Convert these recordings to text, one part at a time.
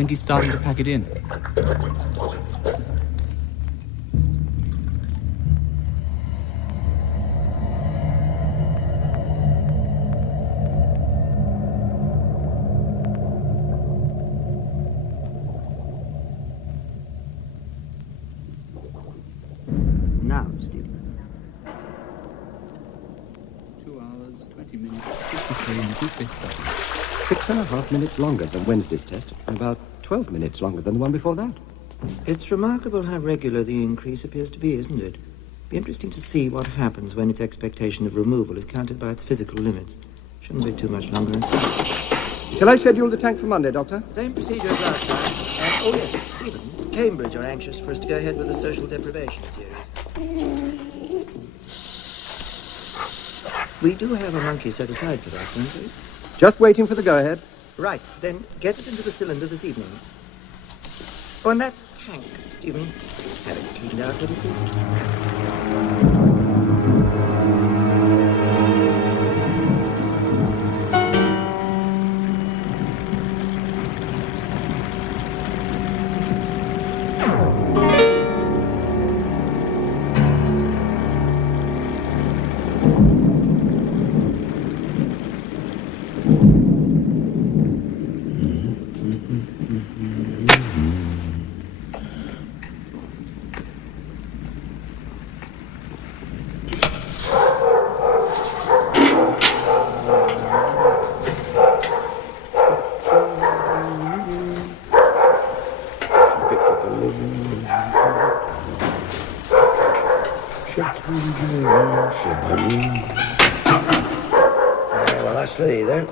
think he's starting to pack it in. Now, Stephen. 2 hours, 20 minutes, 53 and 2/5 seconds. 6.5 minutes longer than Wednesday's test, and about 12 minutes longer than the one before that. It's remarkable how regular the increase appears to be, isn't it? Be interesting to see what happens when its expectation of removal is counted by its physical limits. Shouldn't be too much longer. Shall I schedule the tank for Monday, Doctor? Same procedure as last time. Oh, yes, Stephen. Cambridge are anxious for us to go ahead with the social deprivation series. We do have a monkey set aside for that, don't we? Just waiting for the go-ahead. Right, then get it into the cylinder this evening. Oh, and that tank, Stephen. Have it cleaned out, will you please? Well, that's for you then.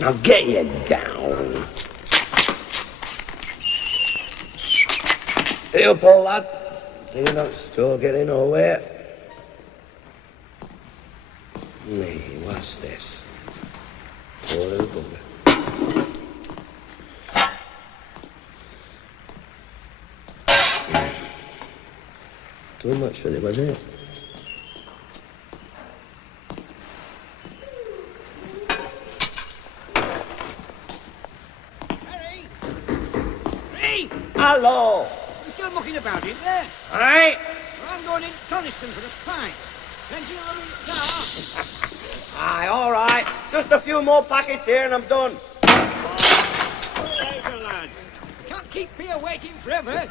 Now get you down. Hey up, old lad. You're not still getting nowhere. Me, what's this? Poor little bugger. Too much for it, wasn't it? Harry! Hey! Hello! You still mucking about in there? Aye? I'm going in Coniston for a pint. Plenty of room in the car. Aye, all right. Just a few more packets here and I'm done. Later, lad. Can't keep here waiting forever.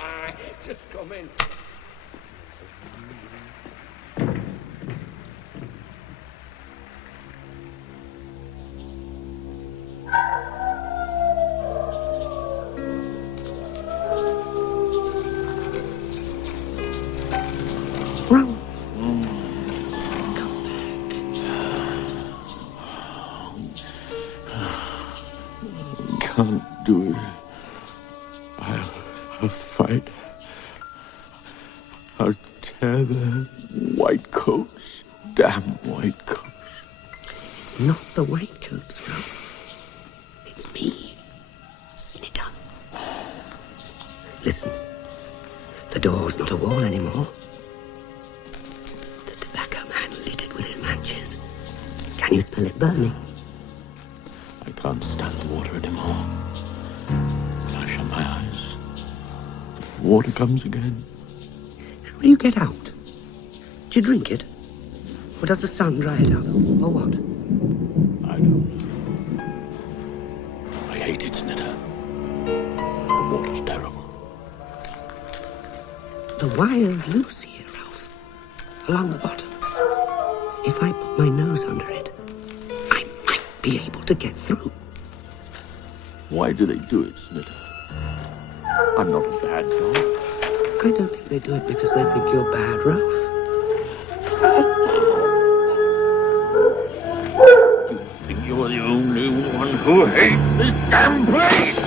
Aye, just come in. Ralph! Come back. Can't do it. I'll fight. I'll tear the white coats. Damn white coats. It's not the white coats, Ralph. It's me, Snitter. Listen, the door's not a wall anymore. The tobacco man lit it with his matches. Can you smell it burning? I can't stand the water anymore. When I shut my eyes, the water comes again. How do you get out? Do you drink it? Or does the sun dry it up? Or what? I don't know. I hate it, Snitter. The water's terrible. The wire's loose here, Ralph. Along the bottom. If I put my nose under it, I might be able to get through. Why do they do it, Snitter? I'm not a bad dog. I don't think they do it because they think you're bad, Ralph. You think you're the only one who hates this damn place?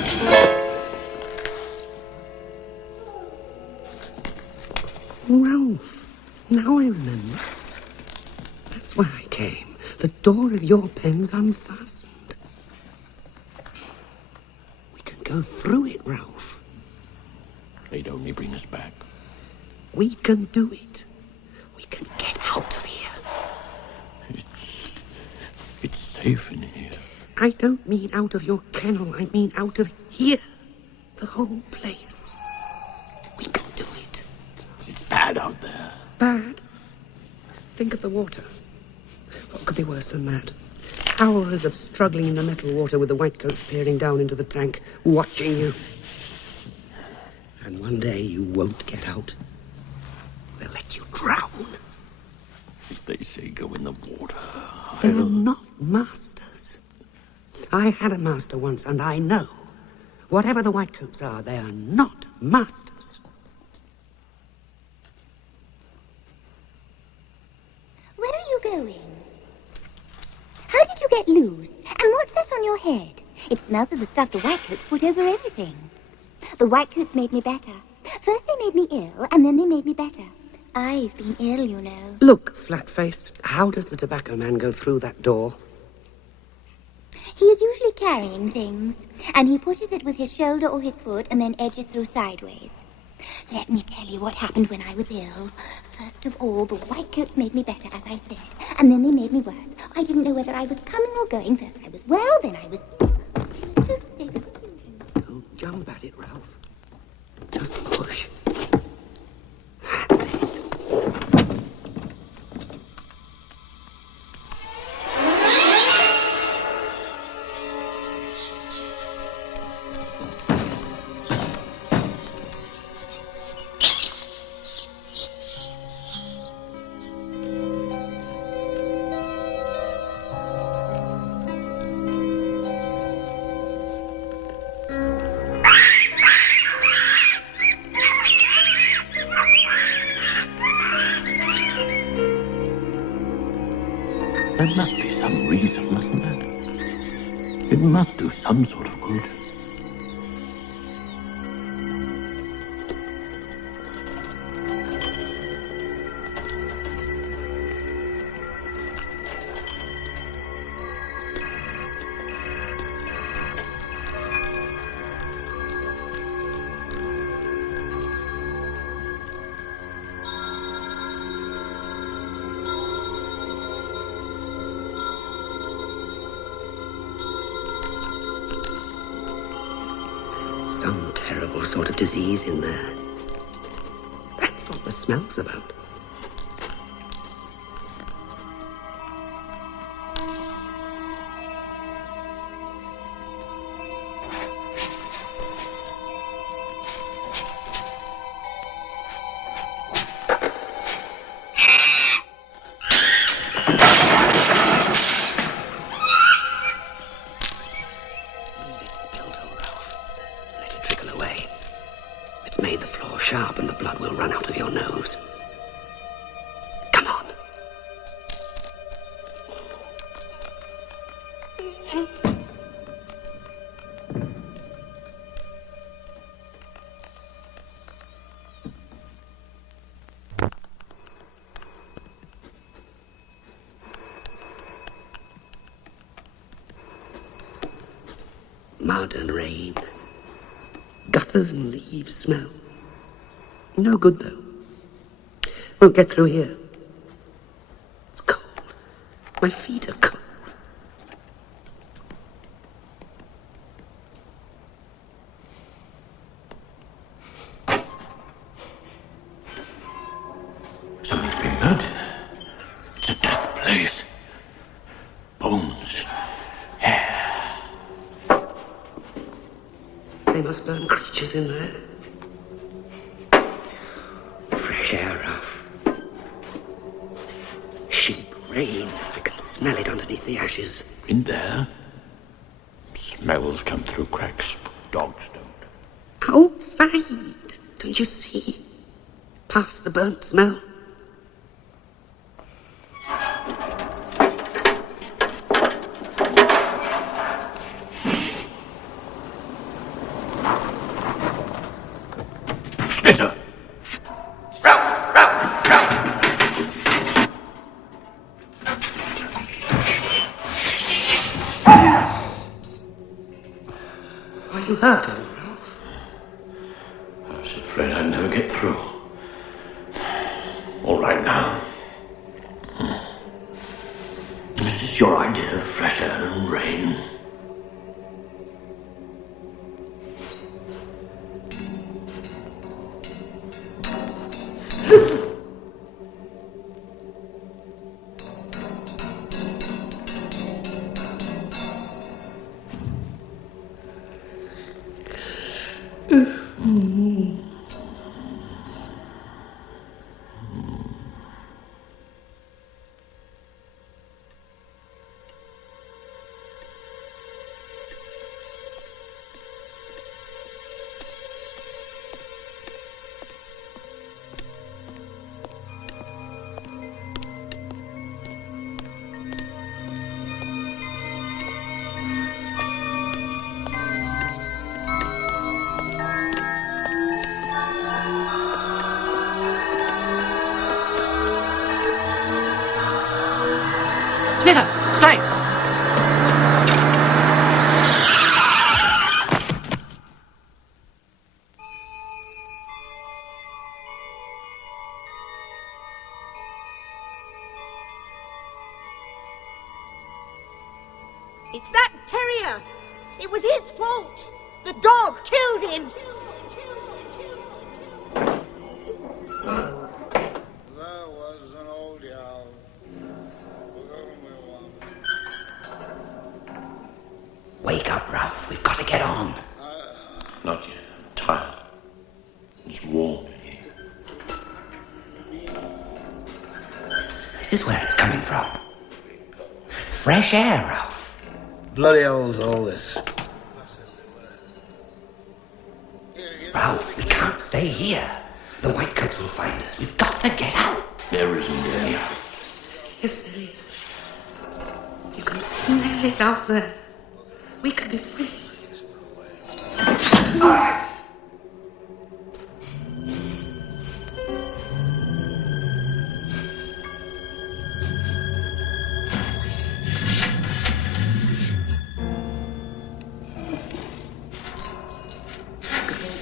Ralph, now I remember. That's why I came. The door of your pen's unfastened. We can go through it, Ralph. They'd only bring us back. We can do it. We can get out. safe in here. I don't mean out of your kennel. I mean out of here. The whole place. We can do it. It's bad out there. Bad? Think of the water. What could be worse than that? Hours of struggling in the metal water with the whitecoats peering down into the tank, watching you. And one day you won't get out. They'll let you drown. If they say go in the water, They're not masters. I had a master once, and I know. Whatever the whitecoats are, they are not masters. Where are you going? How did you get loose? And what's that on your head? It smells of the stuff the whitecoats put over everything. The whitecoats made me better. First they made me ill, and then they made me better. I've been ill, you know. Look, Flatface, how does the tobacco man go through that door? He is usually carrying things, and he pushes it with his shoulder or his foot and then edges through sideways. Let me tell you what happened when I was ill. First of all, the whitecoats made me better, as I said, and then they made me worse. I didn't know whether I was coming or going. First I was well, then I was ill. In a total state of confusion. Don't jump at it, Ralph. Just push. That's it. There must be some reason, mustn't there? It must do some sort of good. Some terrible sort of disease in there. That's what the smell's about. Made the floor sharp and the blood will run out of your nose. Come on. Mud and rain. Gutters and leaves smell. No good, though. Won't get through here. It's cold. My feet are cold. Something's been burnt in there. It's a death place. Bones. Hair. They must burn creatures in there. Fresh air, Ralph. Sheep, rain. I can smell it underneath the ashes. In there, smells come through cracks. Dogs don't. Outside. Don't you see? Past the burnt smell. Splitter! Are you hurt, old Ralph? I was afraid I'd never get through. All right now. Mrs. What's your idea of fresh air and rain? Snitter, stay! It's that terrier. It was his fault. The dog killed him. There was an old owl. Wake up, Ralph. We've got to get on. Not yet. I'm tired. It's warm in here. This is where it's coming from. Fresh air, Ralph. Bloody hell's all this? Ralph, we can't stay here. The Whitecoats will find us. We've got to get out. There isn't any out. Yes, there is. You can smell it out there. We can be free.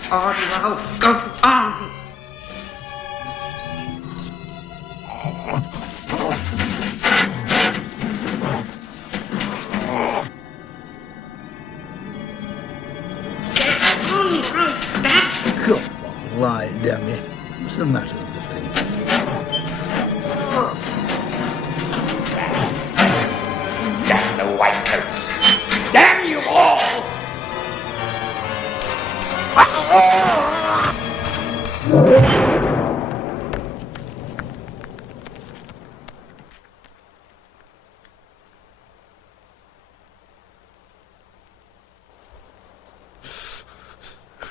On, Ralph. Go on. Come on, lie, damn you. What's the matter with the thing? Damn the Whitecoats. Damn you all!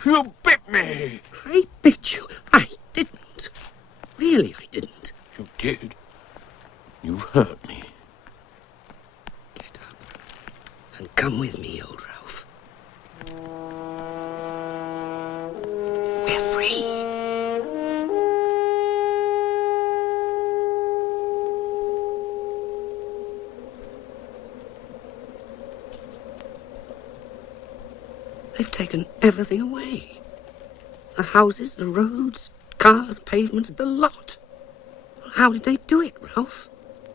You bit me! I bit you. I didn't. Really, I didn't. You did. You've hurt me. Get up and come with me, old Ralph. We're free. They've taken everything away. The houses, the roads, cars, pavements, the lot. How did they do it, Ralph?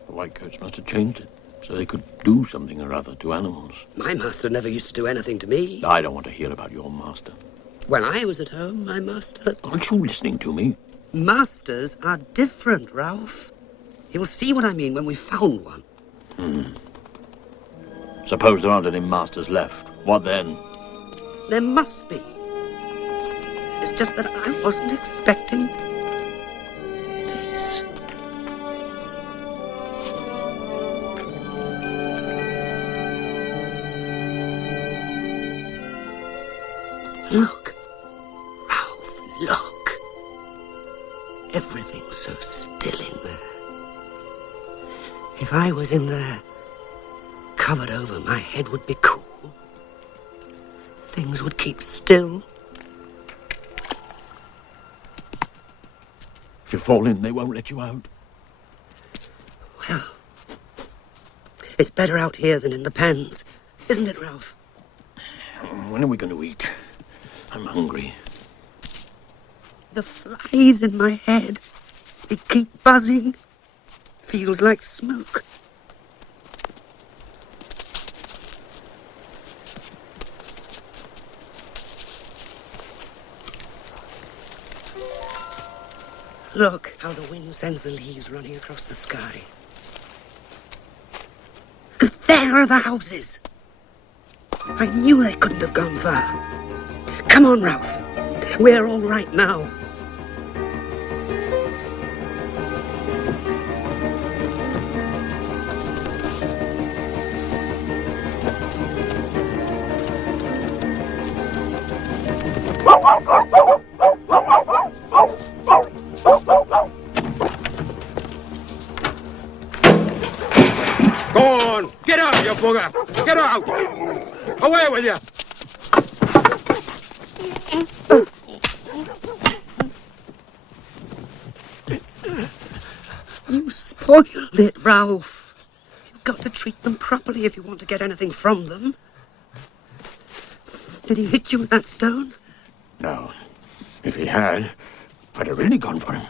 The Whitecoats must have changed it, so they could do something or other to animals. My master never used to do anything to me. I don't want to hear about your master. When I was at home, my master... Aren't you listening to me? Masters are different, Ralph. You'll see what I mean when we've found one. Suppose there aren't any masters left. What then? There must be. It's just that I wasn't expecting this. Look, Ralph, look. Everything's so still in there. If I was in there, covered over, my head would be cool. Things would keep still. If you fall in, they won't let you out. Well, it's better out here than in the pens, isn't it, Ralph? When are we going to eat? I'm hungry. The flies in my head, they keep buzzing. Feels like smoke. Look how the wind sends the leaves running across the sky. There are the houses. I knew they couldn't have gone far. Come on, Ralph. We're all right now. Go on! Get out, you bugger! Get out! Away with you! You spoiled it, Ralph. You've got to treat them properly if you want to get anything from them. Did he hit you with that stone? No. If he had, I'd have really gone for him.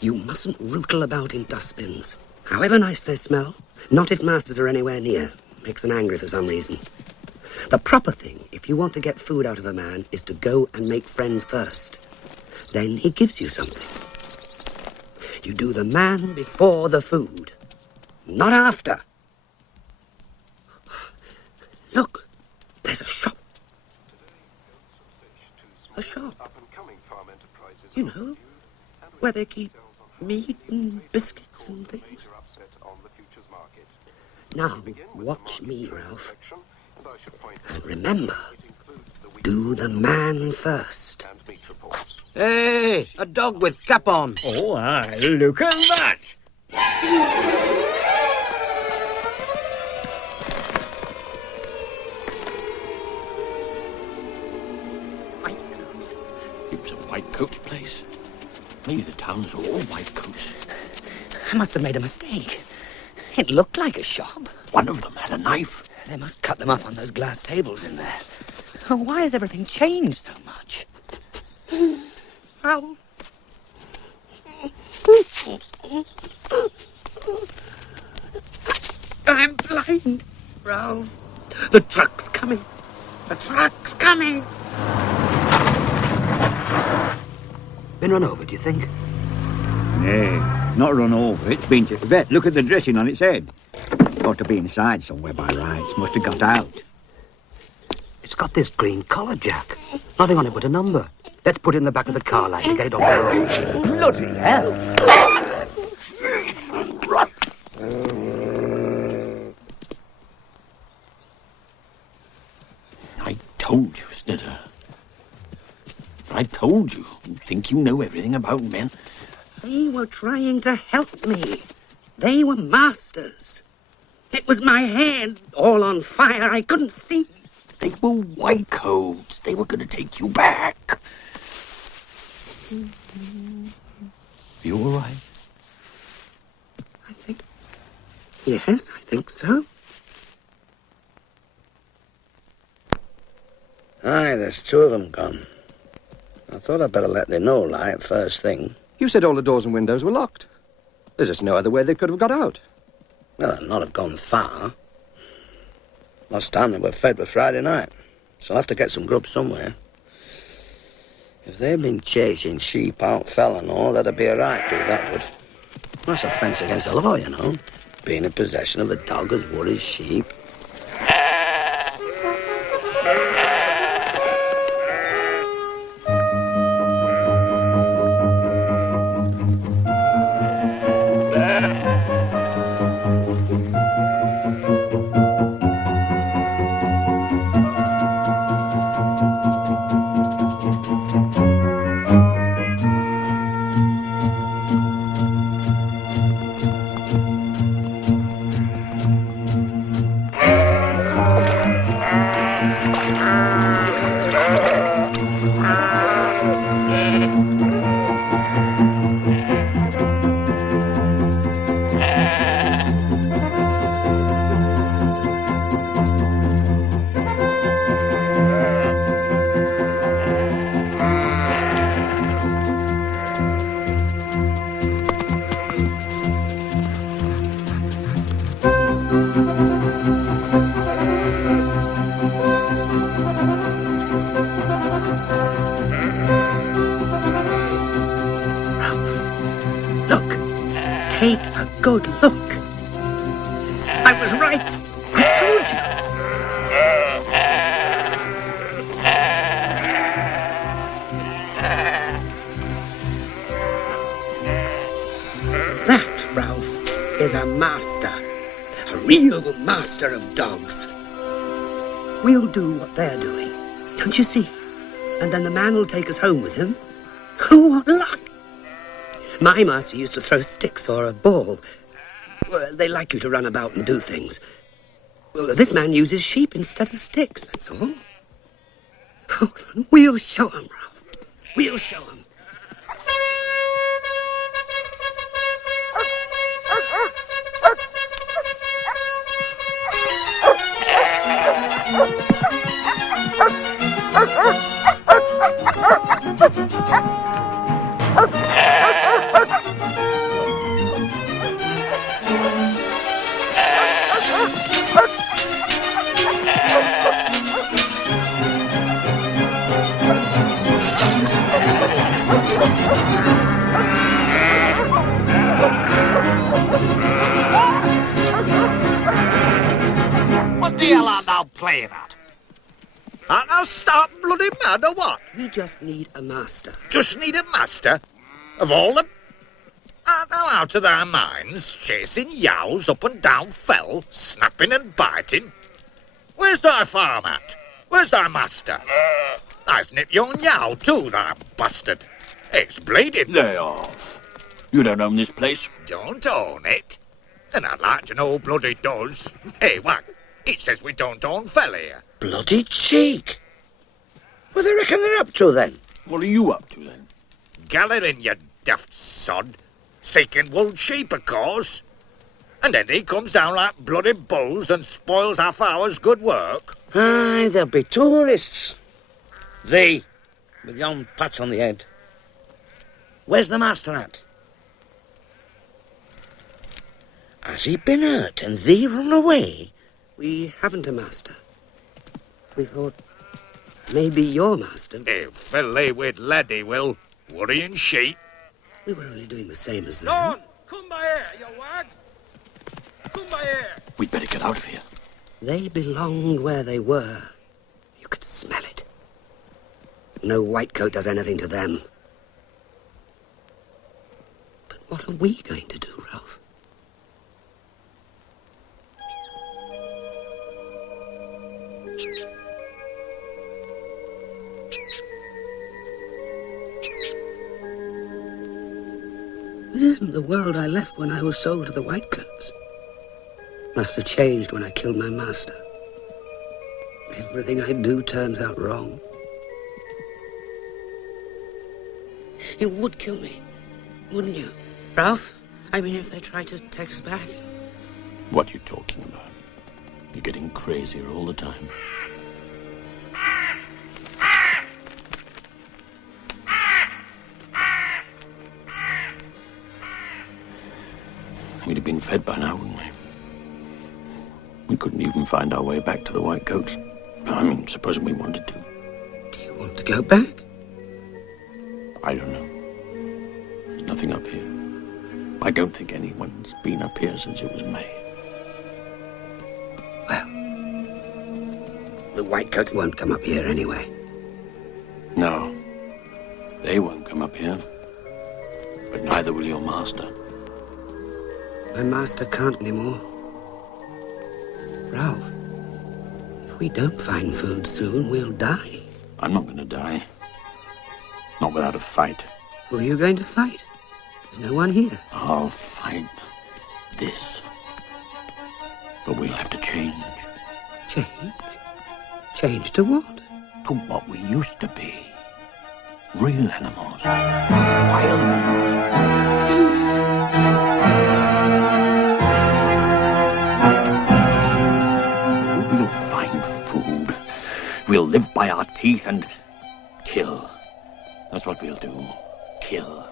You mustn't rootle about in dustbins. However nice they smell, not if masters are anywhere near. Makes them angry for some reason. The proper thing, if you want to get food out of a man, is to go and make friends first. Then he gives you something. You do the man before the food, not after. Look, there's a shop. A shop. You know, where they keep meat and biscuits and things. Now, watch me, Ralph. And remember, do the man first. Hey, a dog with cap on. Oh, aye, look at that. Whitecoats. It was a white coat's place. Maybe the towns are all white coats. I must have made a mistake. It looked like a shop. One of them had a knife. They must cut them up on those glass tables in there. Oh, why has everything changed so much? Ralph. I'm blind, Ralph. The truck's coming. The truck's coming. Been run over, do you think? Nay, not run over. It's been to the vet. Look at the dressing on its head. Ought to be inside somewhere by rights. Must have got out. It's got this green collar, Jack. Nothing on it but a number. Let's put it in the back of the car light and get it off the road. Bloody hell! I told you, Snidder. I told you. You think you know everything about men? They were trying to help me. They were masters. It was my head all on fire. I couldn't see. They were white coats. They were going to take you back. You all right? Yes, I think so. Aye, there's two of them gone. I thought I'd better let they know, like, first thing. You said all the doors and windows were locked. There's just no other way they could have got out. Well, they'll not have gone far. Last time they were fed was Friday night, so I'll have to get some grub somewhere. If they'd been chasing sheep out fell and all, that'd be a right do, that would. That's offence against the law, you know. Being in possession of a dog as would as sheep. Take a good look. I was right. I told you. That, Ralph, is a master. A real master of dogs. We'll do what they're doing. Don't you see? And then the man will take us home with him. Oh, what luck! My master used to throw sticks or a ball. Well, they like you to run about and do things. Well, this man uses sheep instead of sticks, that's all. Oh, we'll show him, Ralph. We'll show him. What the hell art thou playing at? Art thou stark bloody mad or what? We just need a master. Just need a master? Of all the... Art thou out of thy minds, chasing yows up and down fell, snapping and biting? Where's thy farm at? Where's thy master? I've nipped yon yow too, thou bastard. It's bleeding. Lay off. You don't own this place. Don't own it? And I'd like to know who bloody does. Hey, Wack, it says we don't own fell here. Bloody cheek. What do they reckon they're up to, then? What are you up to, then? Gathering, you daft sod. Seeking wool sheep, of course. And then he comes down like bloody bulls and spoils half hour's good work. Aye, there'll be tourists. Thee, with yon patch on the head. Where's the master at? Has he been hurt and thee run away? We haven't a master. We thought maybe your master. He'll fillet with lead, he will. Worrying sheep. We were only doing the same as them. Don, come by here, you wag. Come by here. We'd better get out of here. They belonged where they were. You could smell it. No white coat does anything to them. But what are we going to do, Ralph? This isn't the world I left when I was sold to the Whitecoats. Must have changed when I killed my master. Everything I do turns out wrong. You would kill me, wouldn't you, Ralph? I mean, if they tried to take us back. What are you talking about? You're getting crazier all the time. We'd have been fed by now, wouldn't we? We couldn't even find our way back to the Whitecoats. I mean, supposing we wanted to. Do you want to go back? I don't know. There's nothing up here. I don't think anyone's been up here since it was made. Well, the Whitecoats won't come up here anyway. No, they won't come up here. But neither will your master. My master can't anymore. Ralph, if we don't find food soon, we'll die. I'm not going to die. Not without a fight. Who are you going to fight? There's no one here. I'll fight this. But we'll have to change. Change? Change to what? To what we used to be. Real animals. Wild animals. We'll find food. We'll live by our teeth and kill. That's what we'll do. Kill.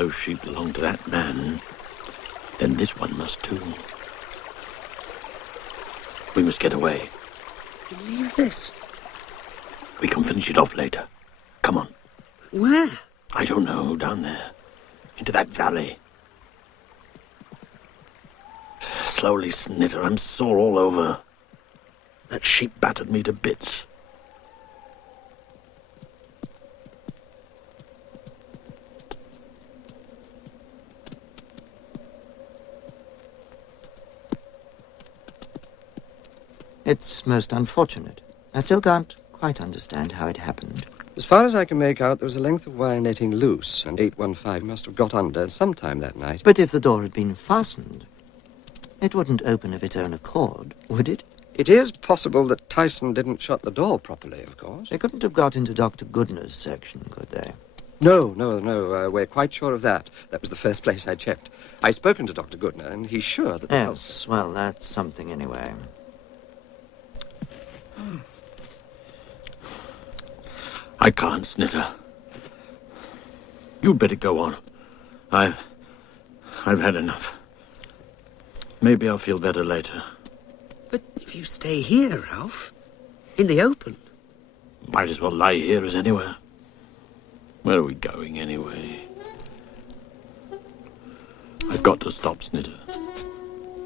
those sheep belong to that man, then this one must too. We must get away. Leave this. We can finish it off later. Come on. Where? I don't know, down there. Into that valley. Slowly, Snitter, I'm sore all over. That sheep battered me to bits. It's most unfortunate. I still can't quite understand how it happened. As far as I can make out, there was a length of wire netting loose, and 815 must have got under sometime that night. But if the door had been fastened, it wouldn't open of its own accord, would it? It is possible that Tyson didn't shut the door properly, of course. They couldn't have got into Dr. Goodner's section, could they? No. We're quite sure of that. That was the first place I checked. I've spoken to Dr. Goodner, and he's sure that... Yes, well, that's something anyway. I can't, Snitter. You'd better go on. I've had enough. Maybe I'll feel better later. But if you stay here, Ralph, in the open... Might as well lie here as anywhere. Where are we going, anyway? I've got to stop, Snitter.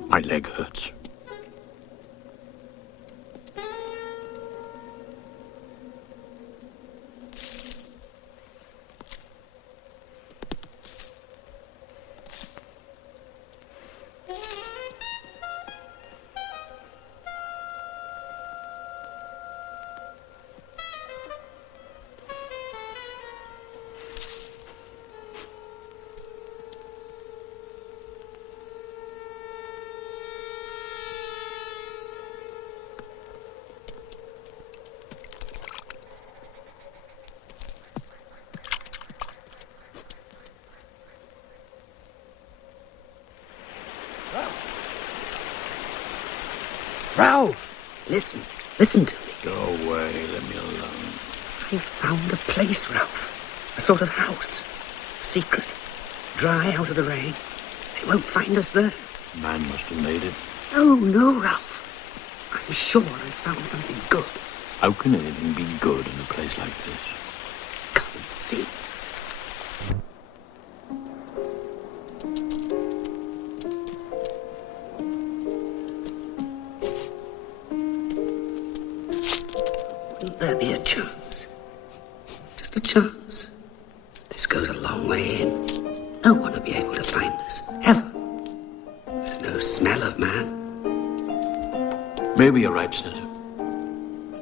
My leg hurts. Ralph, listen to me. Go away, let me alone. I found a place, Ralph. A sort of house. Secret. Dry out of the rain. They won't find us there. Man must have made it. No, Ralph. I'm sure I found something good. How can anything be good in a place like this? Come and see. Will there be a chance? Just a chance. This goes a long way in. No one will be able to find us, ever. There's no smell of man. Maybe you're right, Snitter.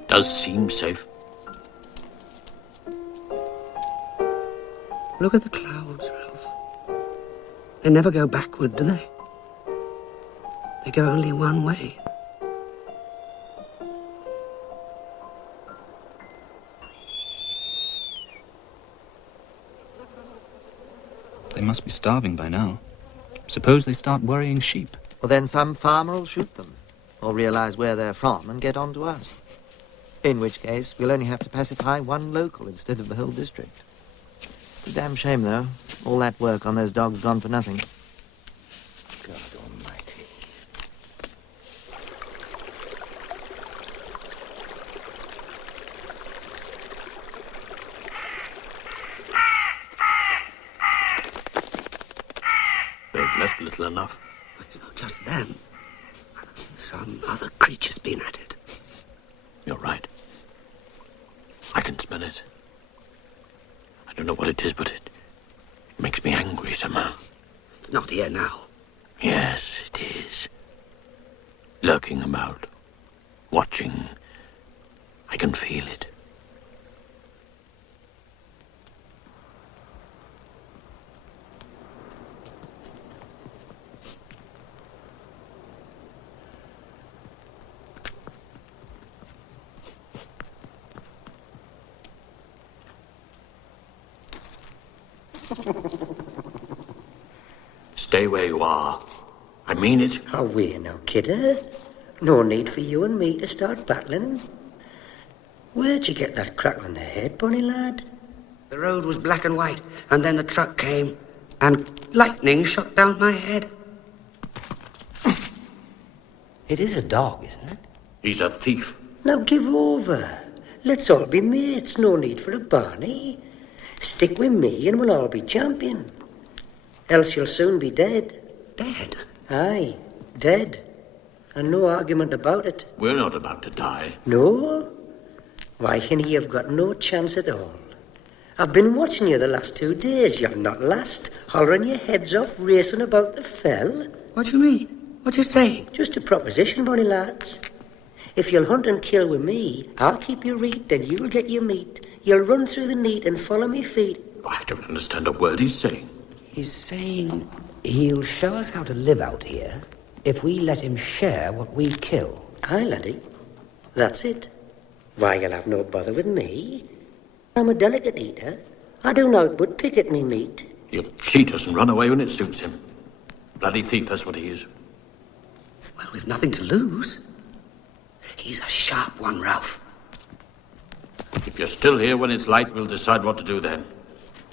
Does seem safe. Look at the clouds, Ralph. They never go backward, do they? They go only one way. They must be starving by now. Suppose they start worrying sheep. Well, then some farmer will shoot them, or realize where they're from and get on to us. In which case, we'll only have to pacify one local instead of the whole district. It's a damn shame, though. All that work on those dogs gone for nothing. God almighty. They've left little enough. It's not just them. Some other creature's been at it. You're right. I can smell it. I don't know what it is, but it makes me angry somehow. It's not here now. Yes, it is. Lurking about. Watching. I can feel it. Stay where you are. I mean it. Oh, we're no kidder. No need for you and me to start battling. Where'd you get that crack on the head, Bunny lad? The road was black and white, and then the truck came, and lightning shot down my head. It is a dog, isn't it? He's a thief. Now give over. Let's all be mates. No need for a Barney. Stick with me and we'll all be champion. Else you'll soon be dead. Dead? Aye, dead. And no argument about it. We're not about to die. No? Why, Hinny, you've got no chance at all. I've been watching you the last 2 days. You're not last, hollering your heads off, racing about the fell. What do you mean? What you saying? Just a proposition, bonny lads. If you'll hunt and kill with me, I'll keep your reet and you'll get your meat. You'll run through the neat and follow me feet. I don't understand a word he's saying. He's saying he'll show us how to live out here if we let him share what we kill. Aye, laddie. That's it. Why, you'll have no bother with me. I'm a delicate eater. I do naught but pick at me meat. He'll cheat us and run away when it suits him. Bloody thief, that's what he is. Well, we've nothing to lose. He's a sharp one, Ralph. If you're still here when it's light, we'll decide what to do then.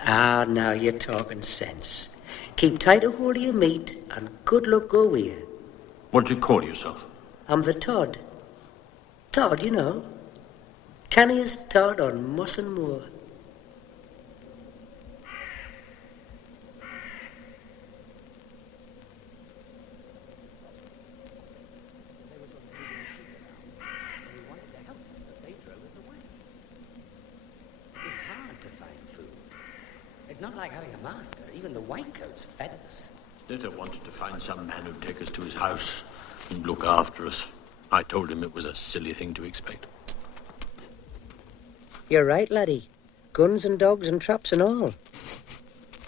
Ah, now you're talking sense. Keep tight a hold of your meat, and good luck go with you. What do you call yourself? I'm the Todd. Todd, you know. Canniest Todd on Moss and Moor. It's not like having a master. Even the whitecoats fed us. Dieter wanted to find some man who'd take us to his house and look after us. I told him it was a silly thing to expect. You're right, laddie. Guns and dogs and traps and all.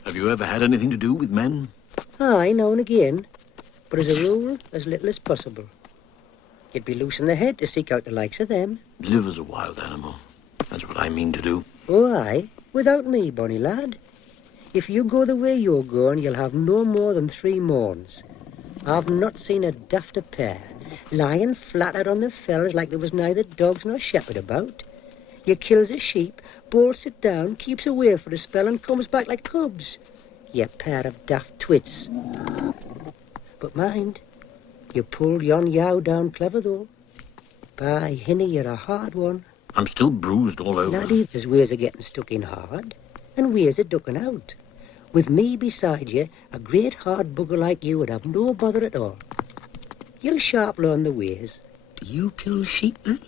Have you ever had anything to do with men? Aye, now and again. But as a rule, as little as possible. You'd be loose in the head to seek out the likes of them. Live as a wild animal. That's what I mean to do. Oh, aye. Without me, bonny lad. If you go the way you're going, you'll have no more than 3 morns. I've not seen a dafter pair, lying flat out on the fells like there was neither dogs nor shepherd about. You kills a sheep, bolts it down, keeps away for a spell, and comes back like cubs. You pair of daft twits. But mind, you pulled yon yow down clever, though. By Hinny, you're a hard one. I'm still bruised all over. Laddie, there's ways of getting stuck in hard, and ways of ducking out. With me beside you, a great hard bugger like you would have no bother at all. You'll sharp learn the ways. Do you kill sheep, then?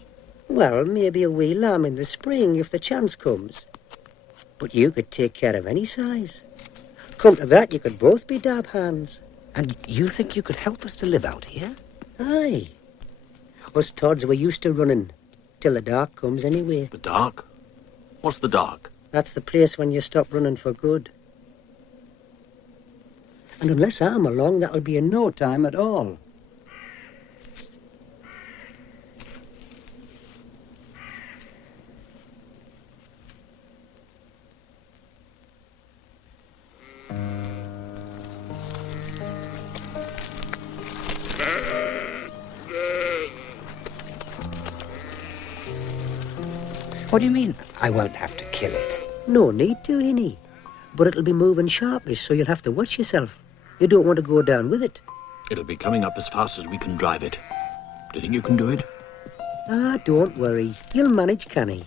Well, maybe a wee lamb in the spring if the chance comes. But you could take care of any size. Come to that, you could both be dab hands. And you think you could help us to live out here? Aye. Us Todds were used to running, till the dark comes anyway. The dark? What's the dark? That's the place when you stop running for good. And unless I'm along, that'll be in no time at all. What do you mean, I won't have to kill it? No need to, Hinny. But it'll be moving sharpish, so you'll have to watch yourself. You don't want to go down with it. It'll be coming up as fast as we can drive it. Do you think you can do it? Ah, don't worry. You'll manage, canny.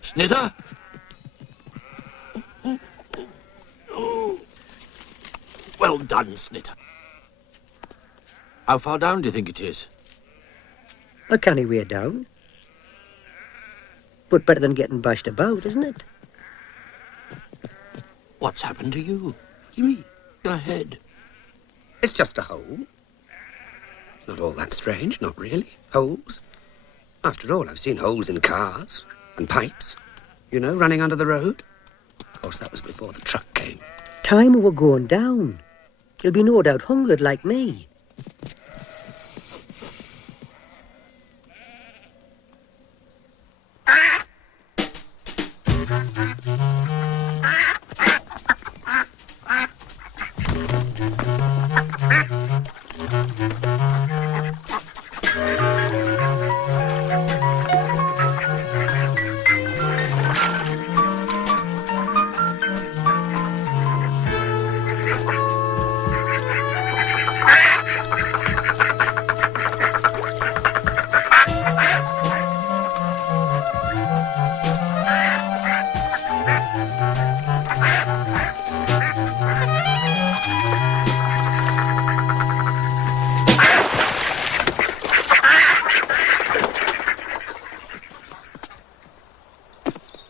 Snitter? Well done, Snitter. How far down do you think it is? A canny way down. But better than getting bashed about, isn't it? What's happened to you? You mean your head? It's just a hole. Not all that strange, not really. Holes. After all, I've seen holes in cars and pipes, you know, running under the road. Of course, that was before the truck came. Time we were going down. He'll be no doubt hungered like me.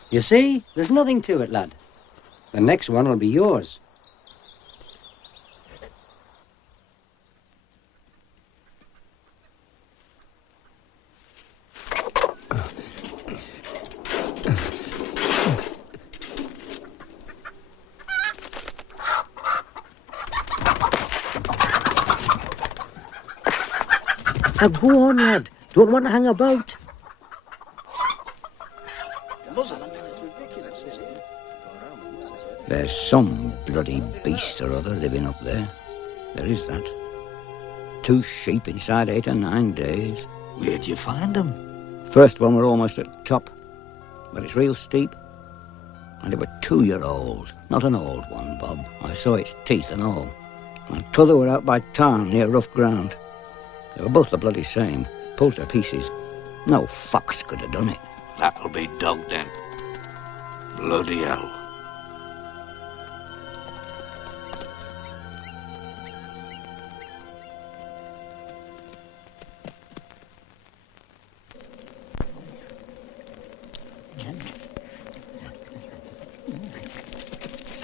You see, there's nothing to it, lad. The next one will be yours. Now go on, lad. Don't want to hang about. There's some bloody beast or other living up there. There is that. 2 sheep inside 8 or 9 days. Where'd you find them? First one were almost at the top, but it's real steep. And they were 2-year-old, not an old one, Bob. I saw its teeth and all. And t'other were out by town near rough ground. They were both the bloody same, pulled to pieces. No fox could have done it. That'll be dog then. Bloody hell.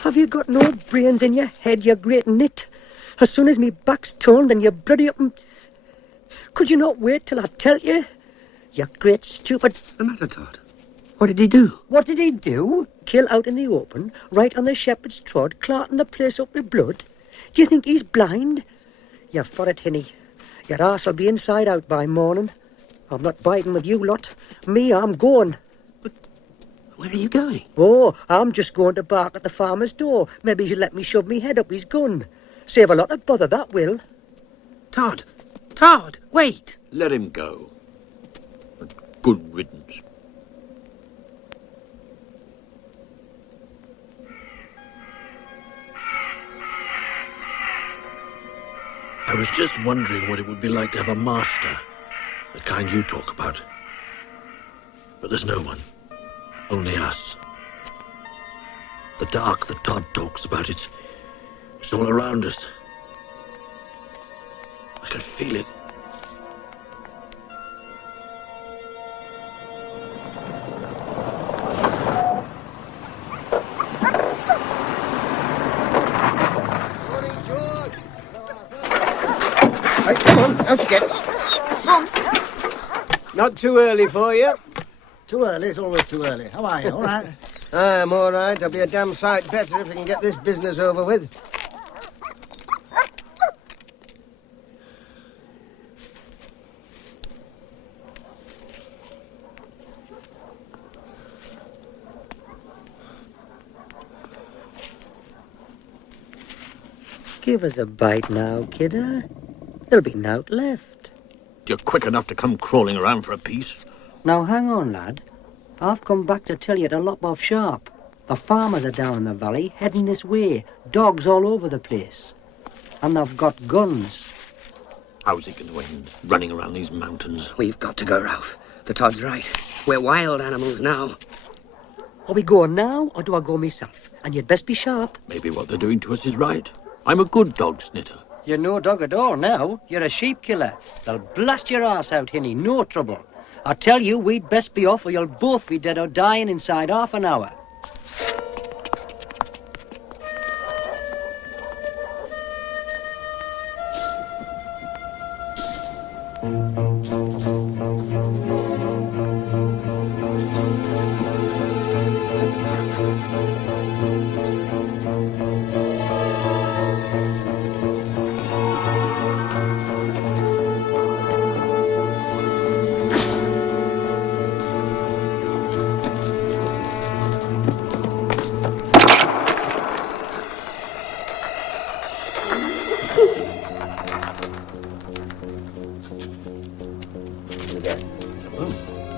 Have you got no brains in your head, you great nit? As soon as me back's turned and you're bloody up and... Could you not wait till I tell you? You great stupid... What's the matter, Todd? What did he do? What did he do? Kill out in the open, right on the shepherd's trod, clarting the place up with blood? Do you think he's blind? You're for it, Hinny. Your arse'll be inside out by morning. I'm not biting with you lot. Me, I'm going. Where are you going? Oh, I'm just going to bark at the farmer's door. Maybe he'll let me shove me head up his gun. Save a lot of bother, that will. Todd! Todd, wait! Let him go. Good riddance. I was just wondering what it would be like to have a master, the kind you talk about. But there's no one. Only us. The dark that Todd talks about, it's all around us. I can feel it. Right, come on, out you get. Come on. Not too early for you. Too early, it's always too early. How are you, all right? I'm all right. I'll be a damn sight better if we can get this business over with. Give us a bite now, kidder. There'll be naught left. You're quick enough to come crawling around for a piece. Now, hang on, lad. I've come back to tell you to lop off sharp. The farmers are down in the valley, heading this way. Dogs all over the place. And they've got guns. How's it going to end, running around these mountains? We've got to go, Ralph. The Todd's right. We're wild animals now. Are we going now, or do I go myself? And you'd best be sharp. Maybe what they're doing to us is right. I'm a good dog snitter. You're no dog at all now. You're a sheep killer. They'll blast your arse out, Hinny. No trouble. I tell you, we'd best be off or you'll both be dead or dying inside half an hour.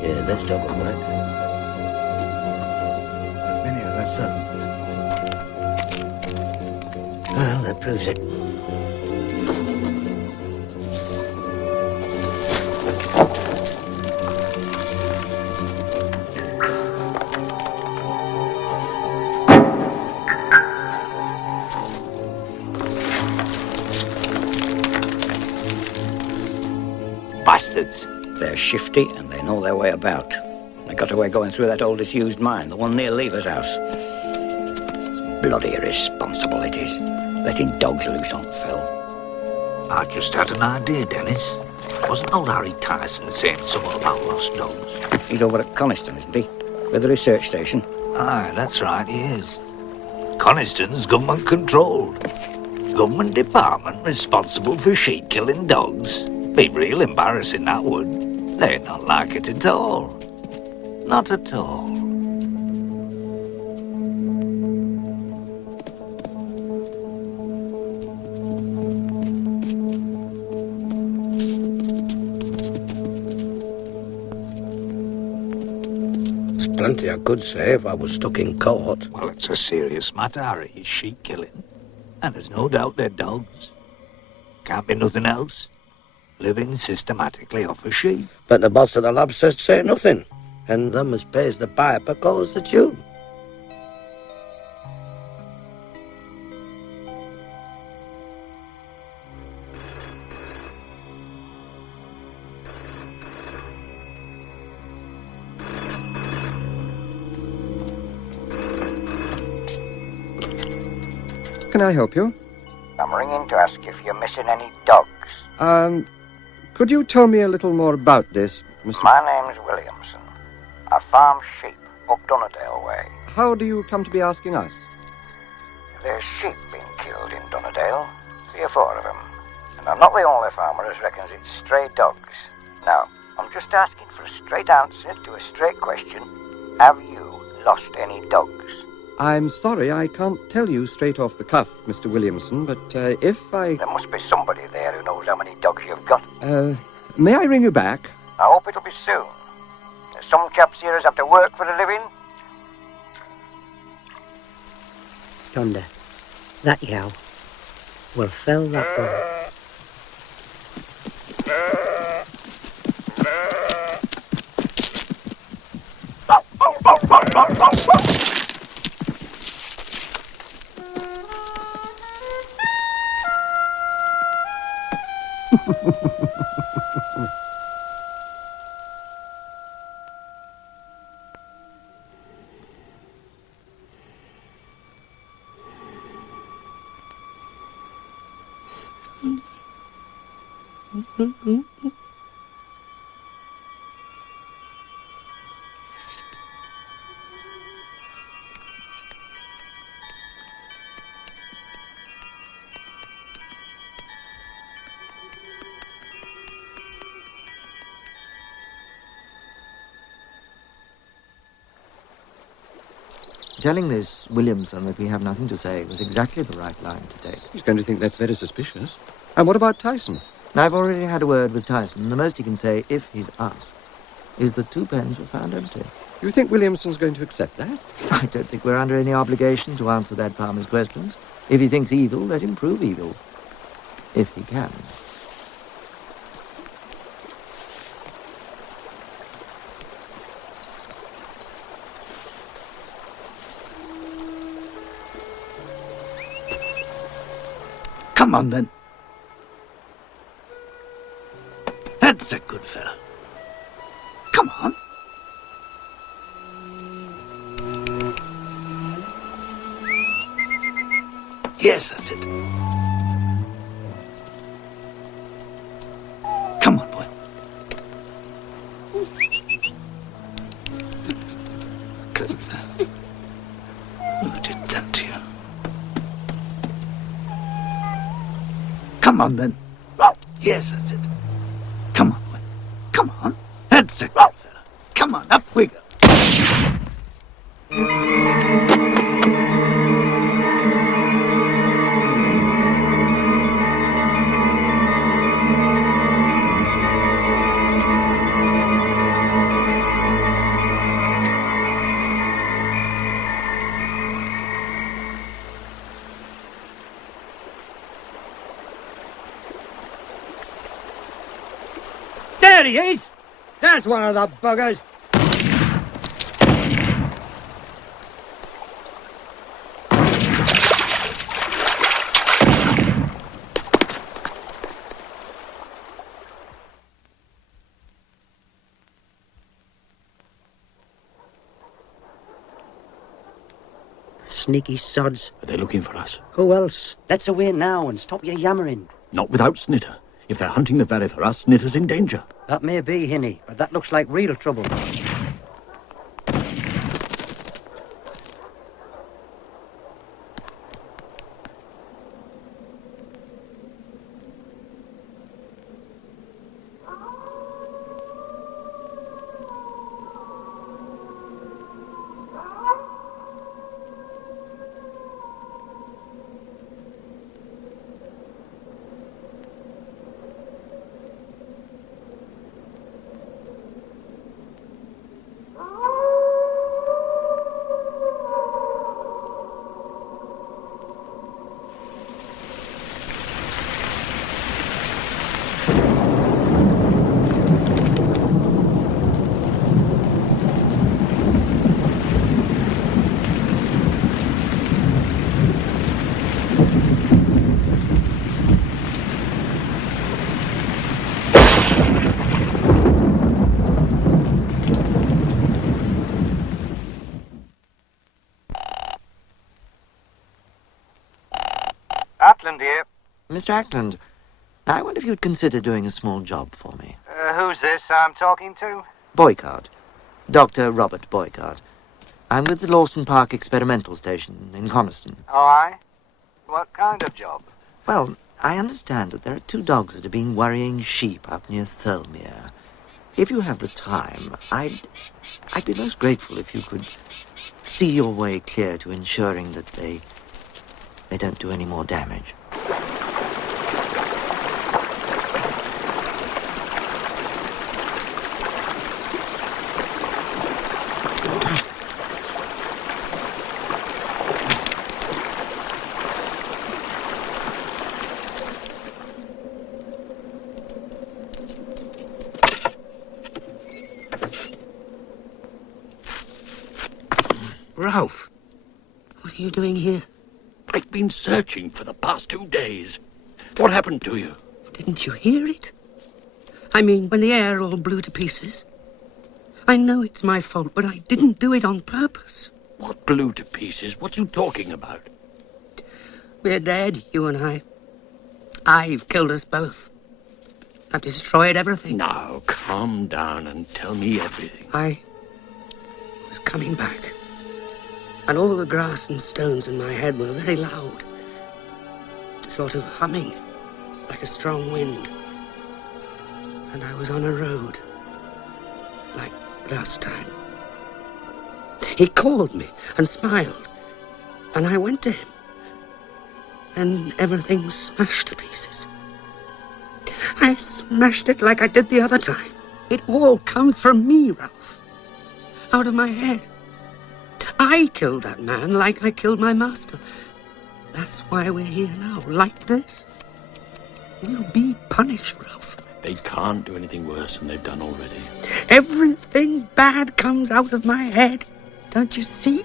Yeah, that's dog all right. Anyhow, that's Well, that proves it. bastards. They're shifty and they know their way about. They got away going through that old disused mine, the one near Lever's house. It's bloody irresponsible it is, letting dogs loose on Phil. I just had an idea, Dennis. Wasn't old Harry Tyson saying something about lost dogs? He's over at Coniston, isn't he? With the research station. Aye, that's right, he is. Coniston's government-controlled. Government department responsible for sheep-killing dogs. Be real embarrassing, that would. They'd not like it at all. Not at all. There's plenty I could say if I was stuck in court. Well, it's a serious matter, Harry. It's sheep-killing. And there's no doubt they're dogs. Can't be nothing else. Living systematically off a sheep. But the boss of the lab says say nothing. And them as pays the piper calls the tune. Can I help you? I'm ringing to ask if you're missing any dogs. Could you tell me a little more about this, Mr. My name's Williamson. I farm sheep up Dunnerdale way. How do you come to be asking us? There's sheep being killed in Dunnerdale, 3 or 4 of them. And I'm not the only farmer as reckons it's stray dogs. Now, I'm just asking for a straight answer to a straight question. Have you lost any dogs? I'm sorry, I can't tell you straight off the cuff, Mr. Williamson, but if I... There must be somebody there who knows how many dogs you've got. May I ring you back? I hope it'll be soon. There's some chaps here as have to work for a living. Thunder, that yow will fell that one. Telling this Williamson that we have nothing to say was exactly the right line to take. He's going to think that's very suspicious. And what about Tyson? I've already had a word with Tyson. The most he can say, if he's asked, is that 2 pens were found empty. You think Williamson's going to accept that? I don't think we're under any obligation to answer that farmer's questions. If he thinks evil, let him prove evil. If he can. Come on, then. That's a good fella. Come on. Yes, that's it. Come on, boy. Good fella. Who did that to you? Come on, then. Yes, that's it. Come on, boy. Come on. That's a good fella. Come on, up we go. There he is! That's one of the buggers. Sneaky sods. Are they looking for us? Who else? Let's away now and stop your yammering. Not without Snitter. If they're hunting the valley for us, Snitter's in danger. That may be, Hinny, but that looks like real trouble. Ackland here. Mr. Ackland, I wonder if you'd consider doing a small job for me. Who's this I'm talking to? Boycott. Dr. Robert Boycott. I'm with the Lawson Park Experimental Station in Coniston. Oh, aye? What kind of job? Well, I understand that there are 2 dogs that have been worrying sheep up near Thirlmere. If you have the time, I'd be most grateful if you could see your way clear to ensuring that they don't do any more damage. Ralph, what are you doing here? I've been searching for the past 2 days. What happened to you? Didn't you hear it? I mean, when the air all blew to pieces. I know it's my fault, but I didn't do it on purpose. What blew to pieces? What are you talking about? We're dead, you and I. I've killed us both. I've destroyed everything. Now, calm down and tell me everything. I was coming back, and all the grass and stones in my head were very loud, sort of humming, like a strong wind. And I was on a road, like last time. He called me and smiled, and I went to him, and everything smashed to pieces. I smashed it like I did the other time. It all comes from me, Ralph, out of my head. I killed that man like I killed my master. That's why we're here now, like this. We'll be punished, Ralph. They can't do anything worse than they've done already. Everything bad comes out of my head. Don't you see?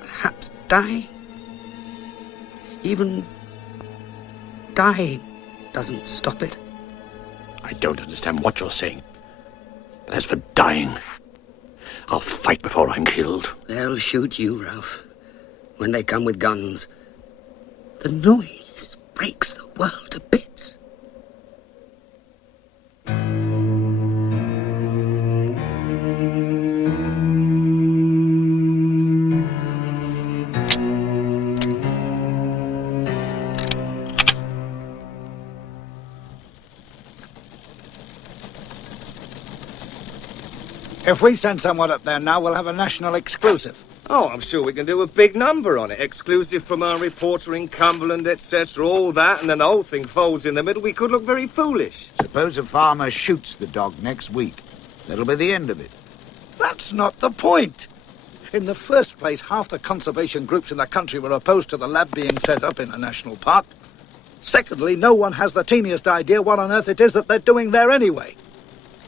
Perhaps dying. Even dying doesn't stop it. I don't understand what you're saying. But as for dying, I'll fight before I'm killed. They'll shoot you, Ralph, when they come with guns. The noise breaks the world to bits. If we send someone up there now, we'll have a national exclusive. Oh, I'm sure we can do a big number on it. Exclusive from our reporter in Cumberland, etc., all that, and then the whole thing folds in the middle. We could look very foolish. Suppose a farmer shoots the dog next week. That'll be the end of it. That's not the point. In the first place, half the conservation groups in the country were opposed to the lab being set up in a national park. Secondly, no one has the teeniest idea what on earth it is that they're doing there anyway.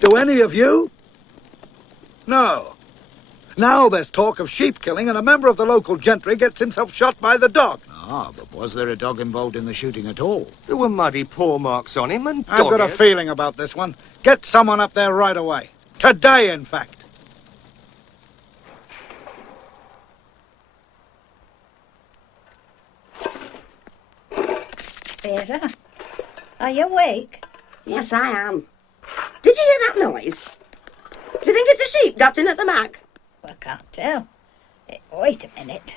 Do any of you? No. Now there's talk of sheep killing and a member of the local gentry gets himself shot by the dog. Ah, but was there a dog involved in the shooting at all? There were muddy paw marks on him and I've got a feeling about this one. Get someone up there right away. Today, in fact. Vera, are you awake? Yes, I am. Did you hear that noise? Do you think it's a sheep got in at the back? I can't tell. Wait a minute.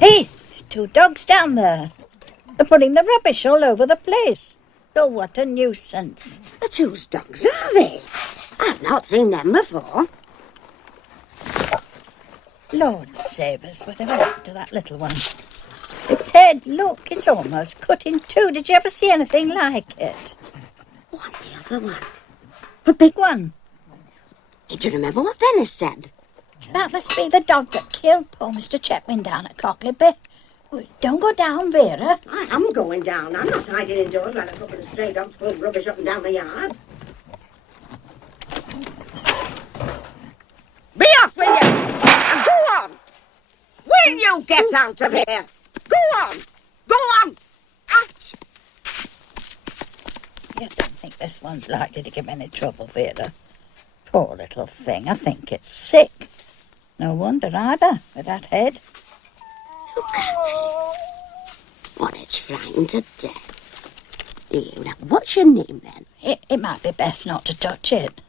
Hey, there's two dogs down there. They're putting the rubbish all over the place. Oh, what a nuisance. Whose dogs are they? I've not seen them before. Lord save us, whatever happened to that little one? Its head, look, it's almost cut in two. Did you ever see anything like it? What, the other one? The big one. Do you remember what Dennis said? That must be the dog that killed poor Mr. Chetwin down at Cockleby. Don't go down, Vera. I am going down. I'm not hiding indoors while a couple of stray dogs pull rubbish up and down the yard. Be off with you! And go on! Will you get out of here? Go on! Go on! Out! You don't think this one's likely to give any trouble, Vera? Poor little thing. I think it's sick. No wonder either, with that head. Look at it. What, it's frightened to death. Now, what's your name, then? It might be best not to touch it.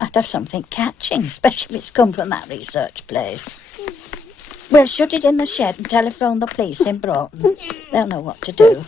Might have something catching, especially if it's come from that research place. We'll shut it in the shed and telephone the police in Broughton. They'll know what to do.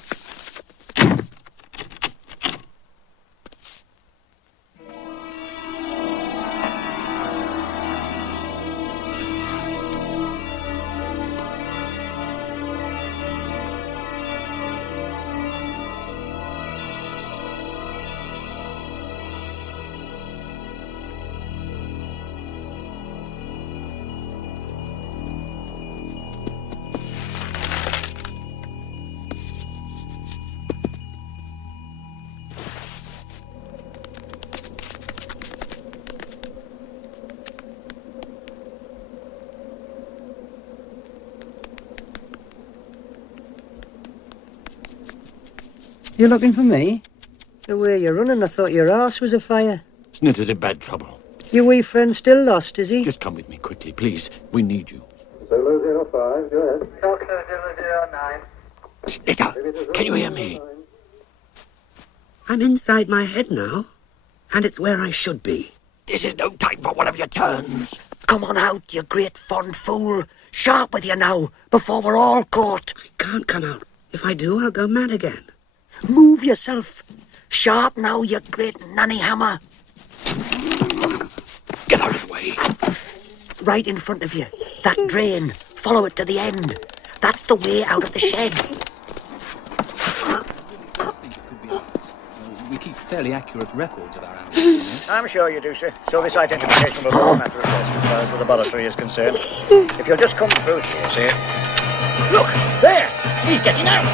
You looking for me? The way you're running, I thought your arse was afire. Snitter's in bad trouble. Your wee friend still lost, is he? Just come with me quickly, please. We need you. Solo 05, go ahead. Doctor 009. Snitter, can you hear me? I'm inside my head now, and it's where I should be. This is no time for one of your turns. Come on out, you great fond fool. Sharp with you now, before we're all caught. I can't come out. If I do, I'll go mad again. Move yourself. Sharp now, you great nanny hammer. Get out of the way. Right in front of you. That drain. Follow it to the end. That's the way out of the shed. We keep fairly accurate records of our animals. I'm sure you do, sir. So this identification will go on after assessment as far as the laboratory is concerned. If you'll just come through here, sir. Look, there! He's getting out!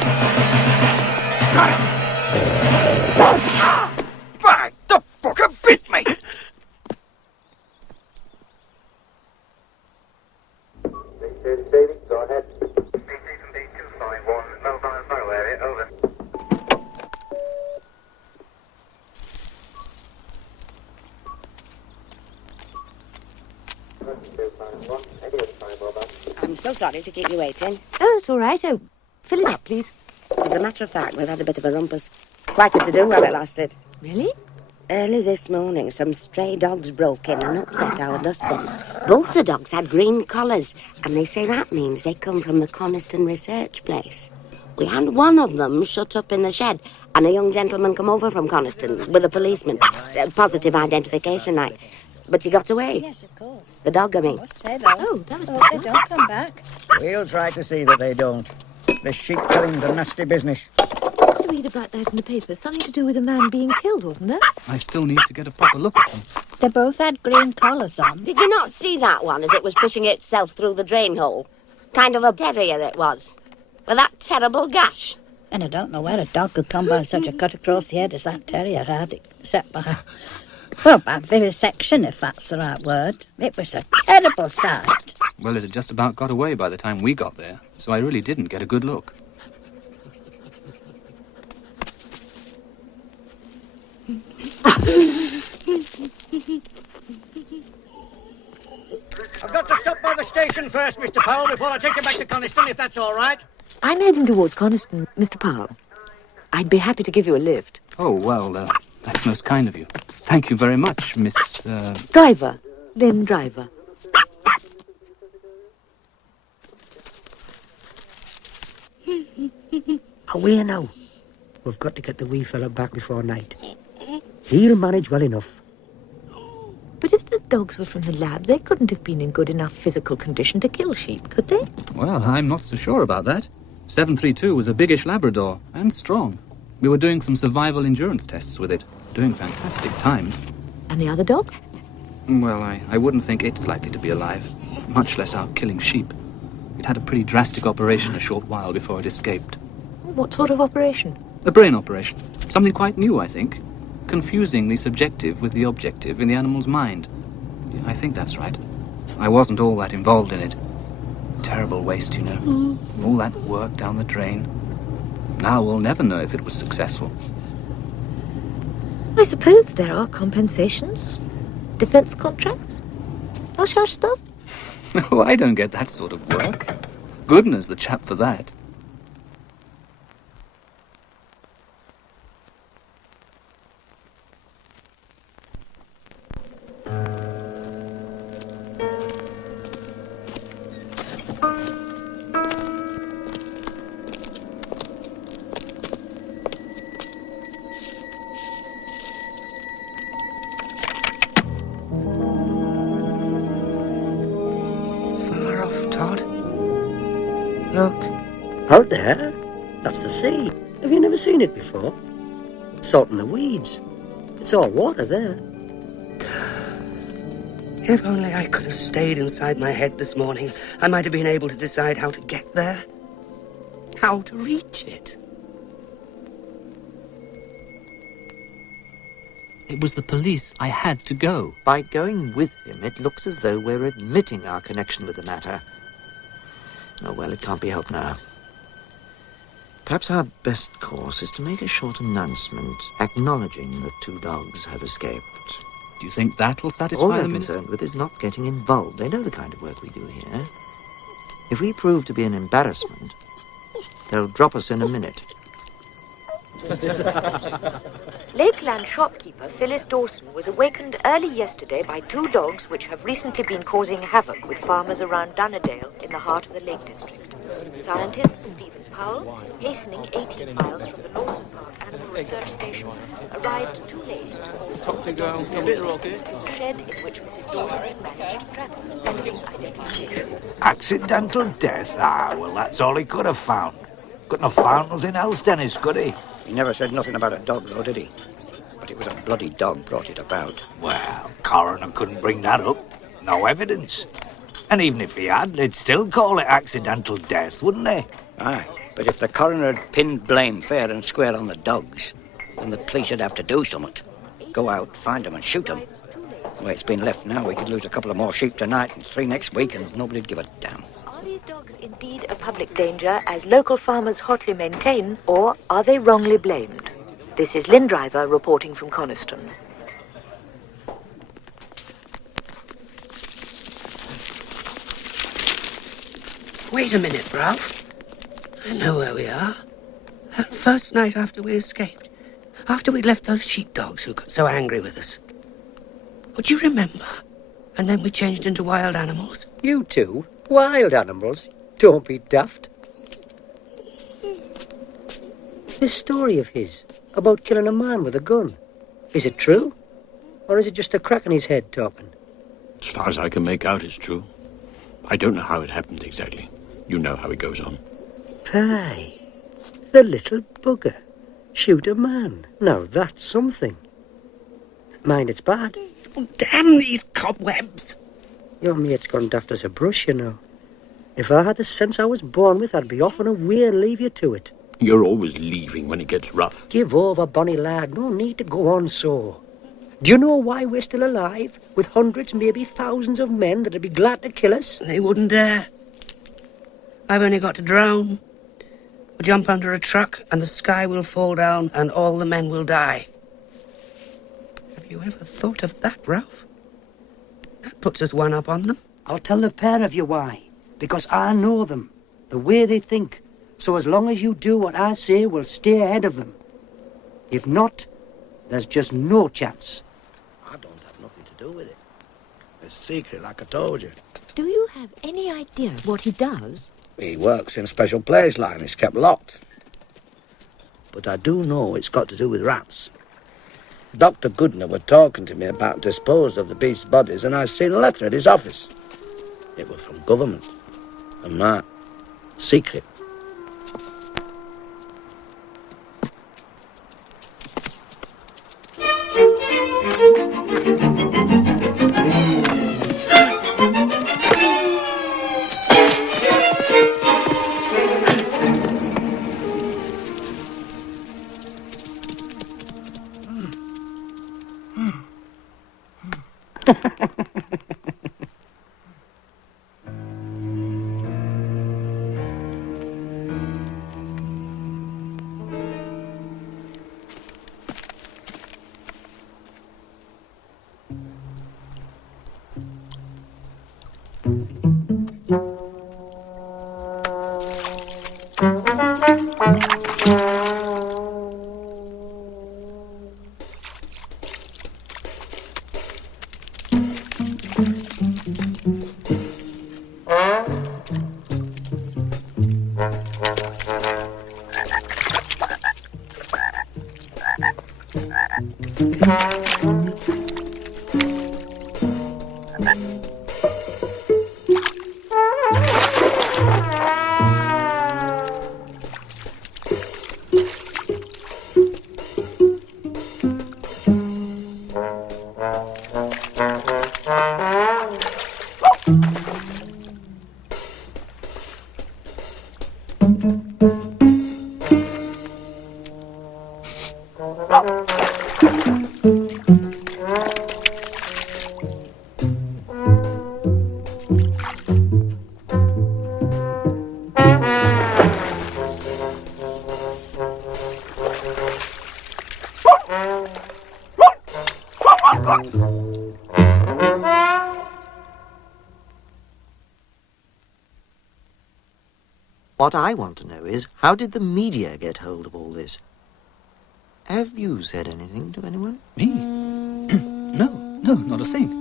Got him! By the fucker bit me! Davey, go ahead. BT from B251, mobile borough area, over. so sorry to keep you waiting. Oh, that's all right. Oh, fill it up, please. As a matter of fact, we've had a bit of a rumpus. Quite a to-do while it lasted. Really? Early this morning, some stray dogs broke in and upset our dustbins. Both the dogs had green collars, and they say that means they come from the Coniston research place. We had one of them shut up in the shed, and a young gentleman come over from Coniston with a policeman. Positive identification, like. But he got away. Yes, of course. The dog, I mean. Oh, that was they don't come back. We'll try to see that they don't. The sheep killing's a nasty business. I did read about that in the paper. Something to do with a man being killed, wasn't there? I still need to get a proper look at them. They both had green collars on. Did you not see that one as it was pushing itself through the drain hole? Kind of a terrier it was. With that terrible gash. And I don't know where a dog could come by such a cut across the head as that terrier had, except by... Well, by vivisection, if that's the right word. It was a terrible sight. Well, it had just about got away by the time we got there, so I really didn't get a good look. I've got to stop by the station first, Mr. Powell, before I take you back to Coniston, if that's all right. I'm heading towards Coniston, Mr. Powell. I'd be happy to give you a lift. Oh, well, that's most kind of you. Thank you very much, Miss... Driver. Then driver. Away now. We've got to get the wee fella back before night. He'll manage well enough. But if the dogs were from the lab, they couldn't have been in good enough physical condition to kill sheep, could they? Well, I'm not so sure about that. 732 was a biggish Labrador, and strong. We were doing some survival endurance tests with it, doing fantastic times. And the other dog? Well, I wouldn't think it's likely to be alive, much less out killing sheep. It had a pretty drastic operation a short while before it escaped. What sort of operation? A brain operation. Something quite new, I think. Confusing the subjective with the objective in the animal's mind. I think that's right. I wasn't all that involved in it. Terrible waste, you know. All that work down the drain. Now we'll never know if it was successful. I suppose there are compensations. Defense contracts. Hush-hush stuff. Oh, I don't get that sort of work. Goodness, the chap for that. Out there? That's the sea. Have you never seen it before? Salt in the weeds. It's all water there. If only I could have stayed inside my head this morning, I might have been able to decide how to get there. How to reach it. It was the police. I had to go. By going with him, it looks as though we're admitting our connection with the matter. Oh, well, it can't be helped now. Perhaps our best course is to make a short announcement acknowledging that 2 dogs have escaped. Do you think that'll satisfy All they're the minister? concerned with is not getting involved. They know the kind of work we do here. If we prove to be an embarrassment, they'll drop us in a minute. Lakeland shopkeeper Phyllis Dawson was awakened early yesterday by 2 dogs which have recently been causing havoc with farmers around Dunnerdale in the heart of the Lake District. Scientist Stephen Powell, hastening 18 miles from the Lawson Park Animal Research Station, arrived too late to also the shed in which Mrs. Dawson had managed to travel, pending identification. Accidental death? Ah, well, that's all he could have found. Couldn't have found nothing else, Dennis, could he? He never said nothing about a dog, though, did he? But it was a bloody dog brought it about. Well, coroner couldn't bring that up. No evidence. And even if he had, they'd still call it accidental death, wouldn't they? Aye, but if the coroner had pinned blame fair and square on the dogs, then the police would have to do something. Go out, find them and shoot them. The way it's been left now, we could lose a couple of more sheep tonight and 3 next week and nobody'd give a damn. Are these dogs indeed a public danger, as local farmers hotly maintain, or are they wrongly blamed? This is Lynn Driver reporting from Coniston. Wait a minute, Ralph. I know where we are. That first night after we escaped. After we'd left those sheepdogs who got so angry with us. Would you remember? And then we changed into wild animals. You two? Wild animals? Don't be daft. This story of his, about killing a man with a gun, is it true? Or is it just a crack in his head talking? As far as I can make out, it's true. I don't know how it happened exactly. You know how it goes on. Pie. The little bugger. Shoot a man. Now that's something. Mind it's bad. Oh, damn these cobwebs. Your mate's gone daft as a brush, you know. If I had the sense I was born with, I'd be off and away and leave you to it. You're always leaving when it gets rough. Give over, bonny lad. No need to go on so. Do you know why we're still alive? With hundreds, maybe thousands of men that'd be glad to kill us? They wouldn't dare. I've only got to drown. Or jump under a truck and the sky will fall down and all the men will die. Have you ever thought of that, Ralph? That puts us one up on them. I'll tell the pair of you why. Because I know them. The way they think. So as long as you do what I say, we'll stay ahead of them. If not, there's just no chance. I don't have nothing to do with it. It's secret, like I told you. Do you have any idea what he does? He works in a special place line. It's kept locked. But I do know it's got to do with rats. Dr. Goodner were talking to me about disposed of the beast's bodies, and I seen a letter at his office. It was from government. And that, secret. What I want to know is, how did the media get hold of all this? Have you said anything to anyone? Me? No, not a thing.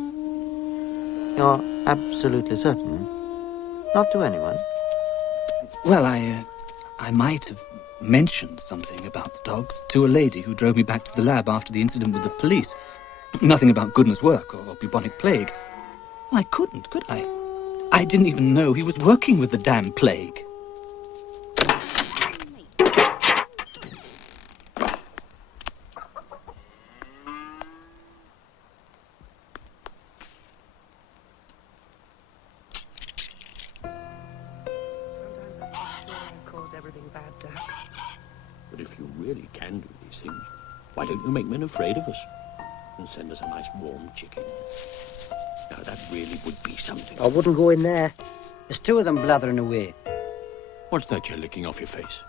You're absolutely certain? Not to anyone? Well, I might have mentioned something about the dogs to a lady who drove me back to the lab after the incident with the police. Nothing about Goodner's work or bubonic plague. I couldn't, could I? I didn't even know he was working with the damn plague. But if you really can do these things, why don't you make men afraid of us? And send us a nice warm chicken. Now, that really would be something. I wouldn't go in there. There's two of them blathering away. What's that you're licking off your face?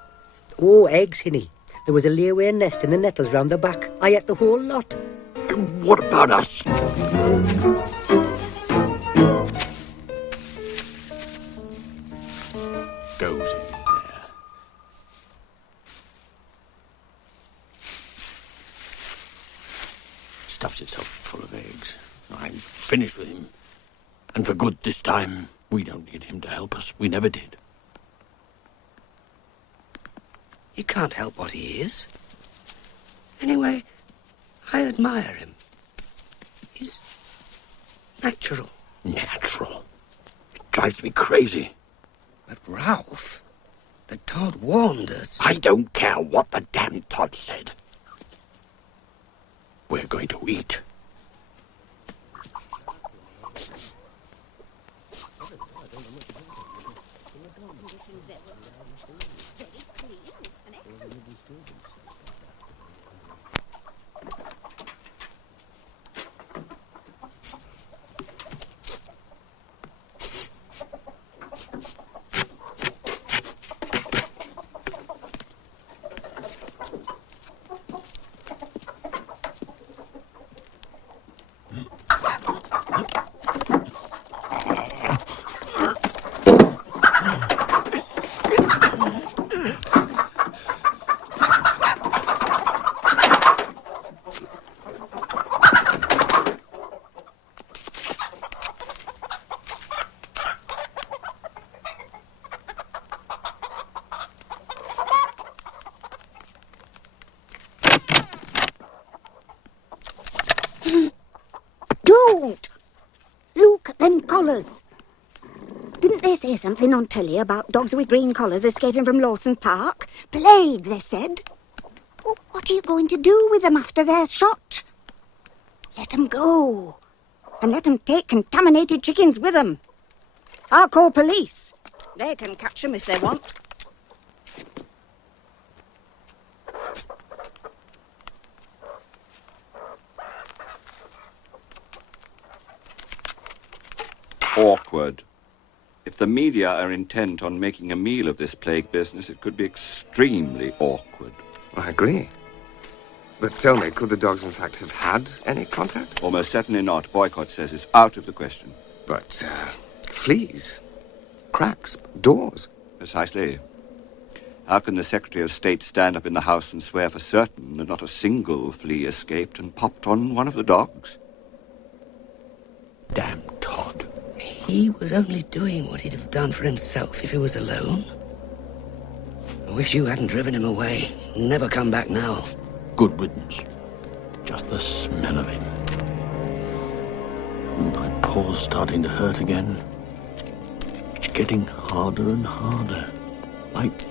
Oh, eggs, Hinny. There was a layaway nest in the nettles round the back. I ate the whole lot. And what about us? stuffs itself full of eggs. I'm finished with him. And for good this time. We don't need him to help us. We never did. He can't help what he is. Anyway, I admire him. He's natural. Natural? It drives me crazy. But Ralph, the Todd warned us. I don't care what the damn Todd said. We're going to eat. Don't! Look at them collars. Didn't they say something on telly about dogs with green collars escaping from Lawson Park? Plague, they said. Well, what are you going to do with them after they're shot? Let them go. And let them take contaminated chickens with them. I'll call police. They can catch them if they want. Awkward. If the media are intent on making a meal of this plague business, it could be extremely awkward. I agree. But tell me, could the dogs in fact have had any contact? Almost certainly not. Boycott says it's out of the question. But, fleas, cracks, doors. Precisely. How can the Secretary of State stand up in the House and swear for certain that not a single flea escaped and popped on one of the dogs? Damn Todd. He was only doing what he'd have done for himself if he was alone. I wish you hadn't driven him away. He'll never come back now. Good riddance. Just the smell of him. My paw's starting to hurt again. It's getting harder and harder. Like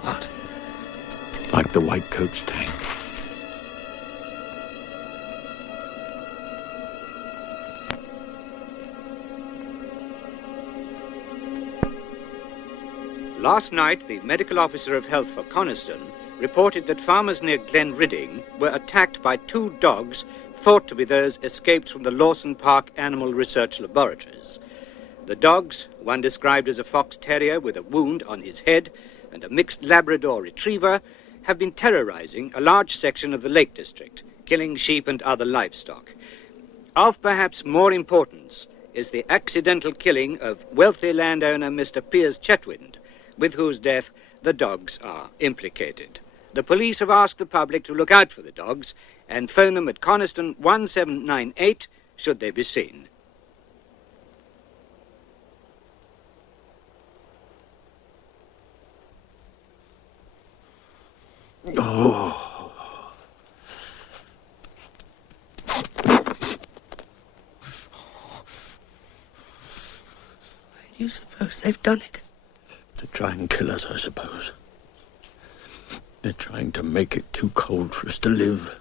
what? Like the White Coat's tank. Last night, the medical officer of health for Coniston reported that farmers near Glen Ridding were attacked by 2 dogs thought to be those escaped from the Lawson Park Animal Research Laboratories. The dogs, one described as a fox terrier with a wound on his head and a mixed Labrador retriever, have been terrorizing a large section of the Lake District, killing sheep and other livestock. Of perhaps more importance is the accidental killing of wealthy landowner Mr. Piers Chetwynd, with whose death the dogs are implicated. The police have asked the public to look out for the dogs and phone them at Coniston 1798 should they be seen. Oh. Why do you suppose they've done it? To try and kill us, I suppose. They're trying to make it too cold for us to live.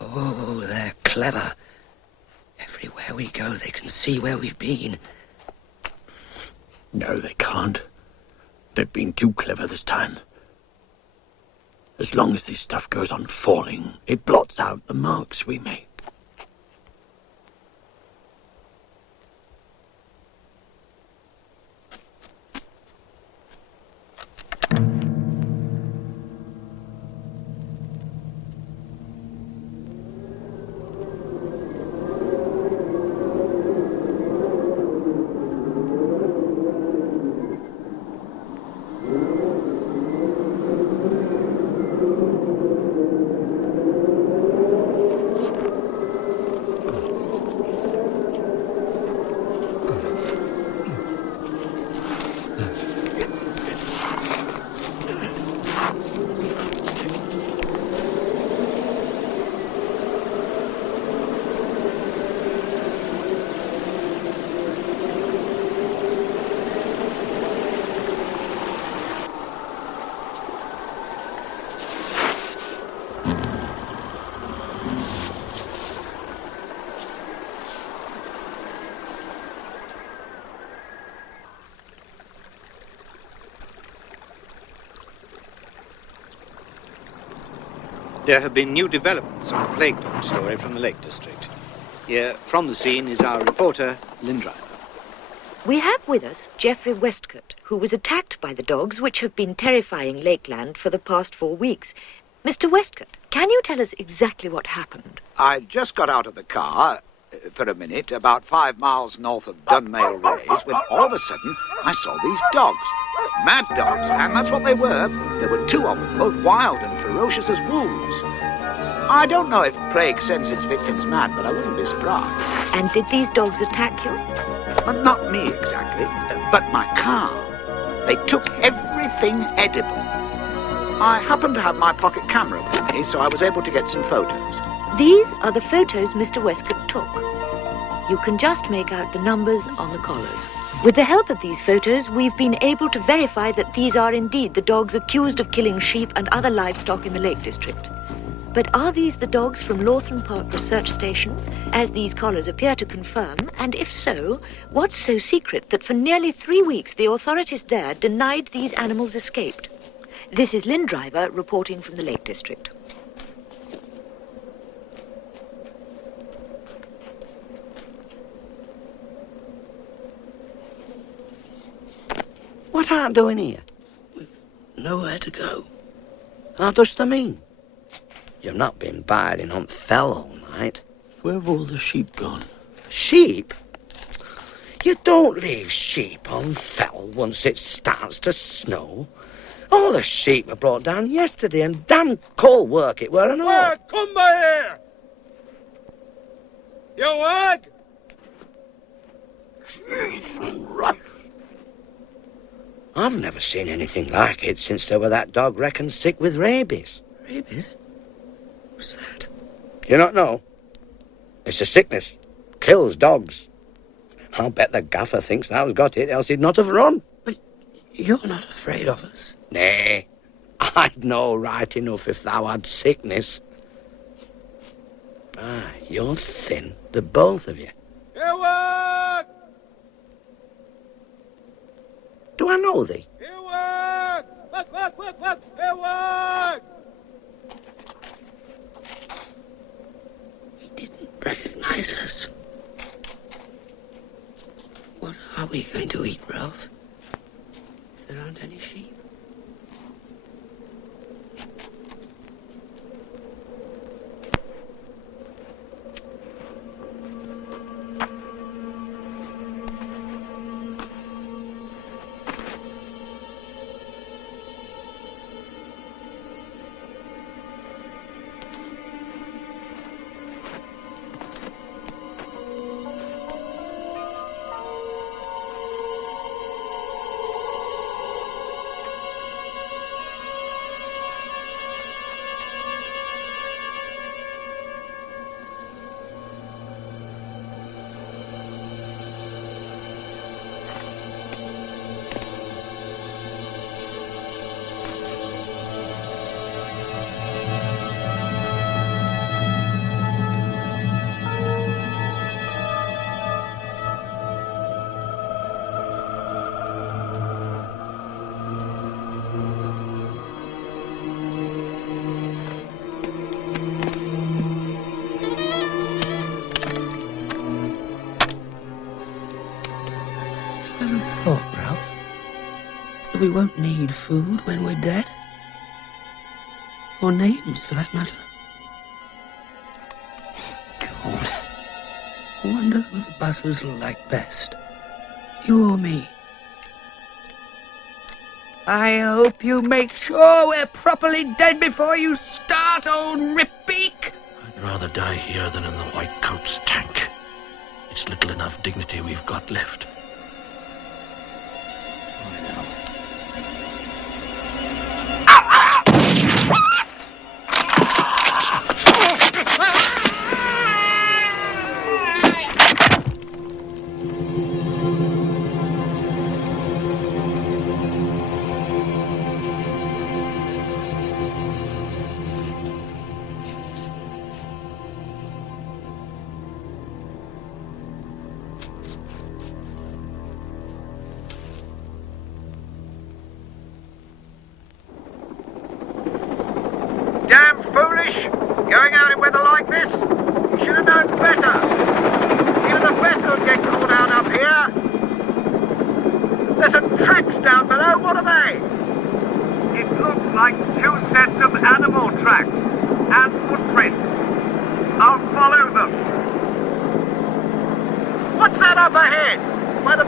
Oh, they're clever. Everywhere we go, they can see where we've been. No, they can't. They've been too clever this time. As long as this stuff goes on falling, it blots out the marks we make. There have been new developments on the plague dog story from the Lake District. Here, from the scene, is our reporter, Lynn Driver. We have with us Geoffrey Westcott, who was attacked by the dogs which have been terrifying Lakeland for the past 4 weeks. Mr. Westcott, can you tell us exactly what happened? I just got out of the car for a minute, about 5 miles north of Dunmail Race, when all of a sudden I saw these dogs. Mad dogs, and that's what they were. There were 2 of them, both wild and ferocious as wolves. I don't know if plague sends its victims mad, but I wouldn't be surprised. And did these dogs attack you? But not me exactly, but my car. They took everything edible. I happened to have my pocket camera with me, so I was able to get some photos. These are the photos Mr. Westcott took. You can just make out the numbers on the collars. With the help of these photos, we've been able to verify that these are indeed the dogs accused of killing sheep and other livestock in the Lake District. But are these the dogs from Lawson Park Research Station, as these collars appear to confirm? And if so, what's so secret that for nearly 3 weeks the authorities there denied these animals escaped? This is Lynn Driver reporting from the Lake District. What aren't doing here? We've nowhere to go. How does that mean? You've not been biding on Fell all night. Where have all the sheep gone? Sheep? You don't leave sheep on Fell once it starts to snow. All the sheep were brought down yesterday, and damn cold work it were and all. Wag, come by here! You wag! Jesus Christ. I've never seen anything like it since there were that dog reckoned sick with rabies. Rabies? What's that? You not know? It's a sickness. Kills dogs. I'll bet the gaffer thinks thou's got it, else he'd not have run. But you're not afraid of us? Nay, I'd know right enough if thou had sickness. You're thin, the both of you. You wag! Do I know thee? You wag! Wag, wag, wag, wag! You wag! Recognize us. What are we going to eat, Ralph? If there aren't any sheep? Thought, Ralph, that we won't need food when we're dead? Or names, for that matter. God, I wonder who the buzzards will like best. You or me? I hope you make sure we're properly dead before you start, old Ripbeak. I'd rather die here than in the White Coat's tank. It's little enough dignity we've got left.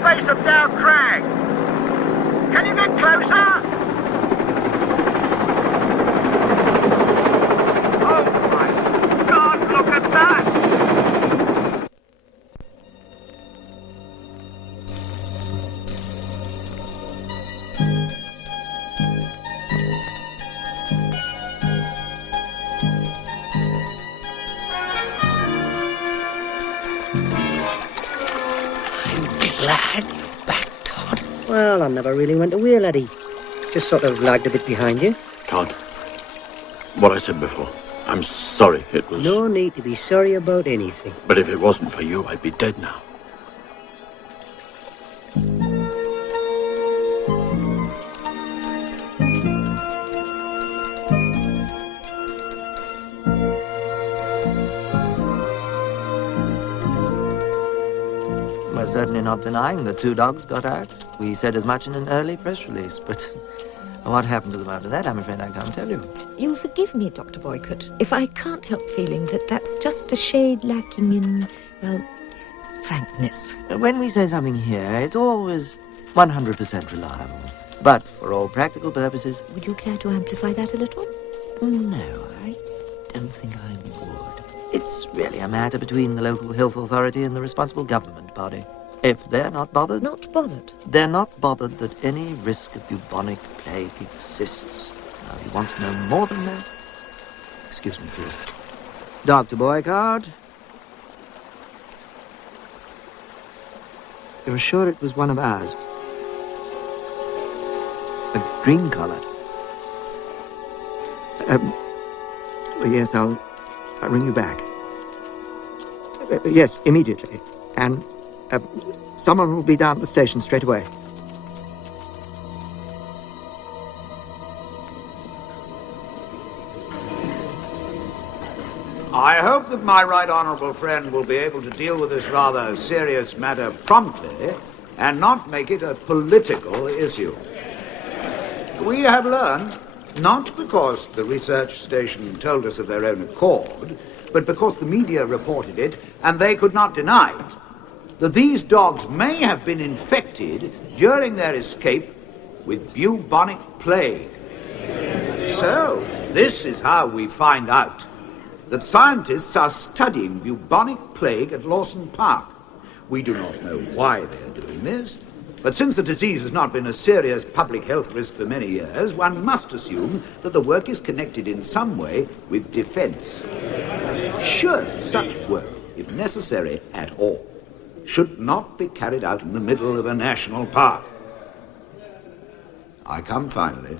face of Down Crag. Can you get closer? Oh my God, look at that! Glad you're back, Todd. Well, I never really went away, laddie. Just sort of lagged a bit behind you. Todd, what I said before, I'm sorry it was... No need to be sorry about anything. But if it wasn't for you, I'd be dead now. We're certainly not denying that 2 dogs got out. We said as much in an early press release, but what happened to them after that, I'm afraid I can't tell you. You'll forgive me, Dr. Boycott, if I can't help feeling that that's just a shade lacking in, well, frankness. When we say something here, it's always 100% reliable. But for all practical purposes... Would you care to amplify that a little? No, I don't think I would. It's really a matter between the local health authority and the responsible government body. If they're not bothered... Not bothered? They're not bothered that any risk of bubonic plague exists. Now, if you want to know more than that... Excuse me, please. Dr. Boycott? You're sure it was one of ours? A green collar? Yes, I'll ring you back. Yes, immediately. And someone will be down at the station straight away. I hope that my right honourable friend will be able to deal with this rather serious matter promptly and not make it a political issue. We have learned, not because the research station told us of their own accord, but because the media reported it and they could not deny it, that these dogs may have been infected during their escape with bubonic plague. So, this is how we find out that scientists are studying bubonic plague at Lawson Park. We do not know why they are doing this, but since the disease has not been a serious public health risk for many years, one must assume that the work is connected in some way with defense. Surely such work, if necessary at all, should not be carried out in the middle of a national park. I come finally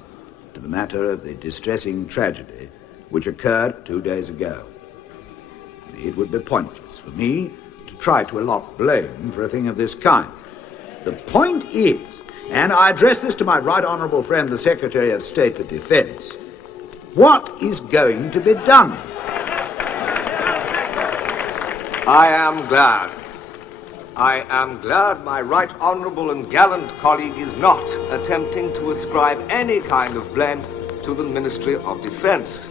to the matter of the distressing tragedy which occurred 2 days ago. It would be pointless for me to try to allot blame for a thing of this kind. The point is, and I address this to my right honourable friend, the Secretary of State for Defence, what is going to be done? I am glad. I am glad my right honourable and gallant colleague is not attempting to ascribe any kind of blame to the Ministry of Defence.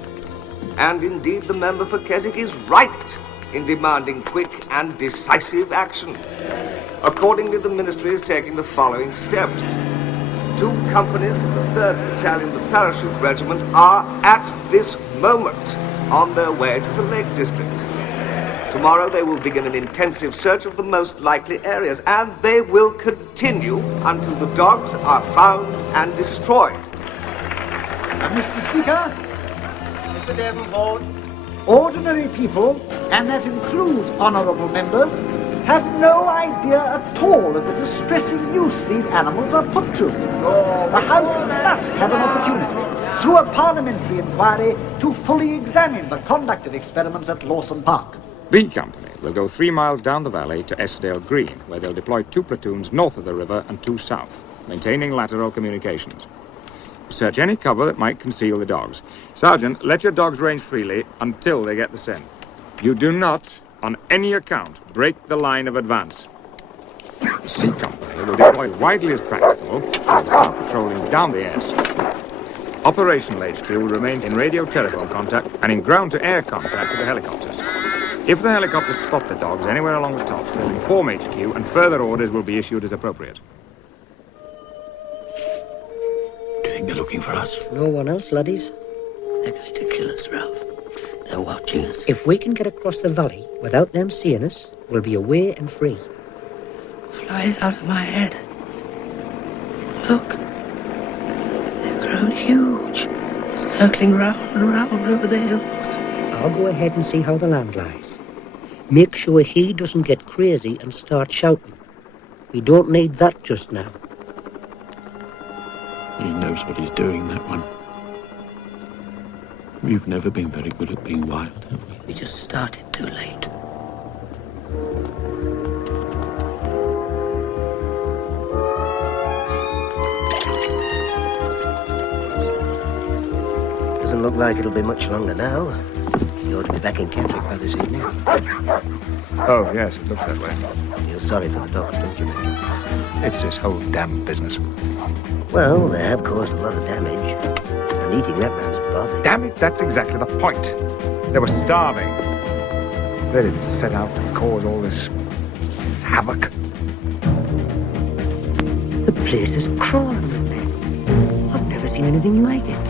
And indeed, the member for Keswick is right in demanding quick and decisive action. Accordingly, the Ministry is taking the following steps. 2 companies of the 3rd Battalion, the Parachute Regiment, are at this moment on their way to the Lake District. Tomorrow they will begin an intensive search of the most likely areas, and they will continue until the dogs are found and destroyed. Mr. Speaker, Mr. Davenport, ordinary people, and that includes honourable members, have no idea at all of the distressing use these animals are put to. The House must have an opportunity, through a parliamentary inquiry, to fully examine the conduct of experiments at Lawson Park. B Company will go 3 miles down the valley to Esdale Green, where they'll deploy 2 platoons north of the river and 2 south, maintaining lateral communications. Search any cover that might conceal the dogs. Sergeant, let your dogs range freely until they get the scent. You do not, on any account, break the line of advance. C Company will deploy as widely as practicable and start patrolling down the S. Operational HQ will remain in radio telephone contact and in ground-to-air contact with the helicopters. If the helicopters spot the dogs anywhere along the tops, they'll inform HQ and further orders will be issued as appropriate. Do you think they're looking for us? No one else, laddies. They're going to kill us, Ralph. They're watching us. If we can get across the valley without them seeing us, we'll be away and free. Flies out of my head. Look. They've grown huge. They're circling round and round over the hills. I'll go ahead and see how the land lies. Make sure he doesn't get crazy and start shouting. We don't need that just now. He knows what he's doing, that one. We've never been very good at being wild, have we? We just started too late. Doesn't look like it'll be much longer now. You ought to be back in Kendrick by this evening. Oh, yes, it looks that way. Feel sorry for the dogs, don't you, Major? It's this whole damn business. Well, they have caused a lot of damage. And eating that man's body. Damn it, that's exactly the point. They were starving. They didn't set out to cause all this havoc. The place is crawling with men. I've never seen anything like it.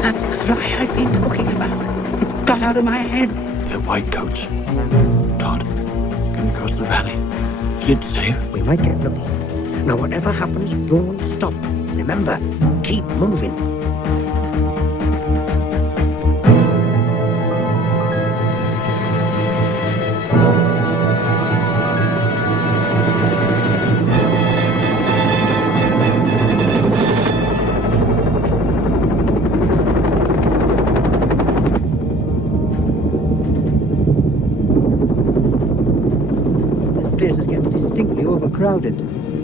That's the fly I've been talking about. It's got out of my head. They're whitecoats. Todd, can we cross the valley? Is it safe? We might get lucky. Now, whatever happens, don't stop. Remember, keep moving. This place is getting distinctly overcrowded.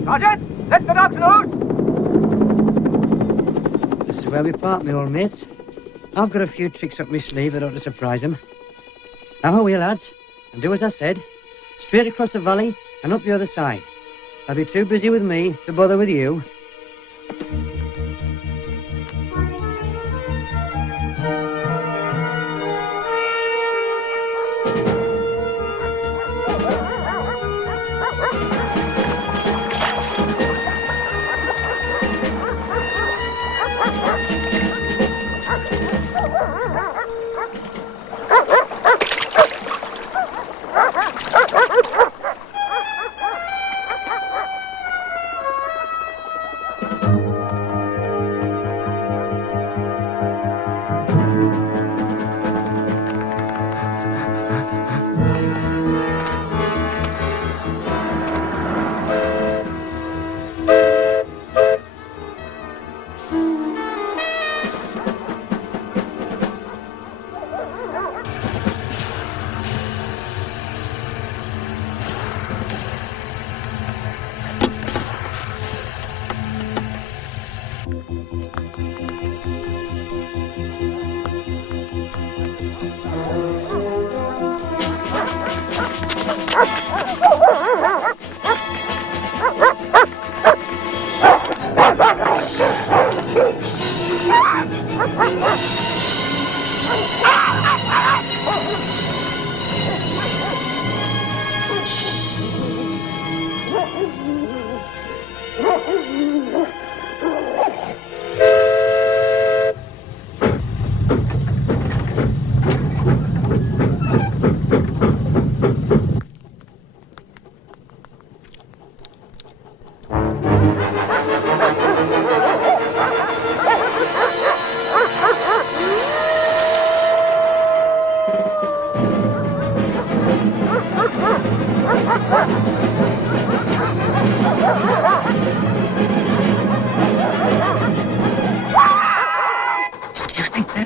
Sergeant, let the dogs loose! This is where we part, my old mates. I've got a few tricks up my sleeve that ought to surprise them. Now away, lads, and do as I said. Straight across the valley and up the other side. I'll be too busy with me to bother with you.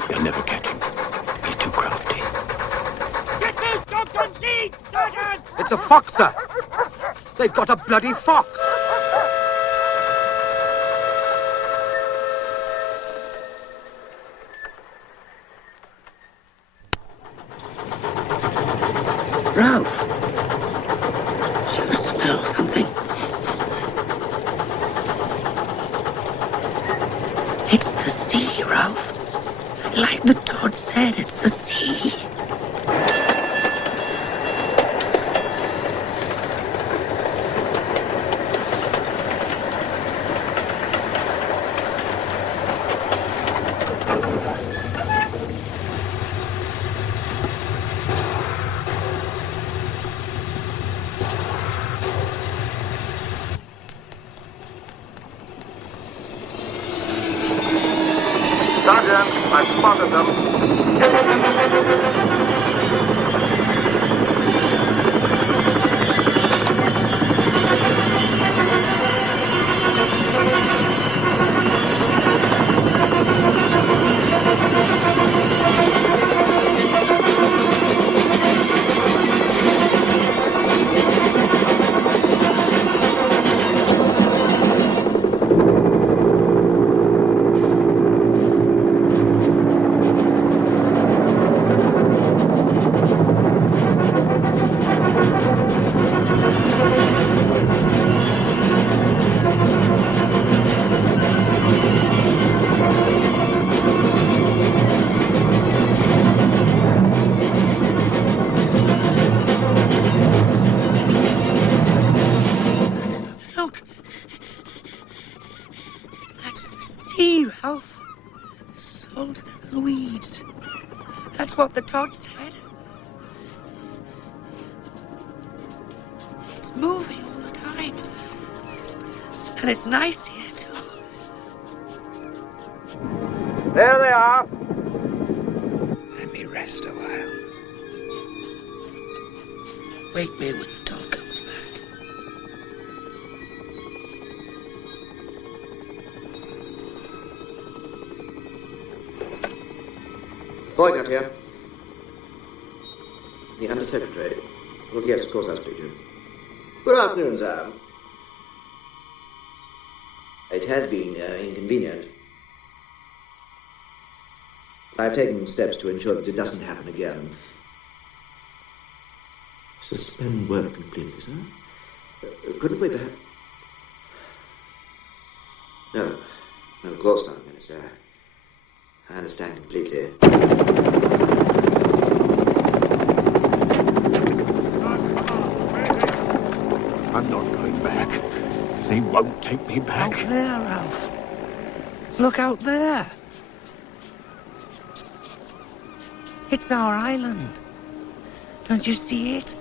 You'll never catch him. He's too crafty. Get those dogs on lead, Sergeant! It's a fox, sir. They've got a bloody fox. Ralph! Do you smell something? It's the sea, Ralph. Like the Todd said, it's the sea. of Look. That's the sea, Ralph. Salt and weeds. That's what the Todd said. It's moving all the time. And it's nice here, too. There they are. Let me rest a while. Wake me when the Todd comes back. Boycott here. The Undersecretary. Well, yes, of course I'll speak to him. Good afternoon, sir. It has been inconvenient. I've taken steps to ensure that it doesn't happen again. Suspend work completely, sir? Couldn't we perhaps... No, of course not, Minister. I understand completely. I'm not going back. They won't take me back. Out there, Ralph. Look out there. It's our island. Don't you see it?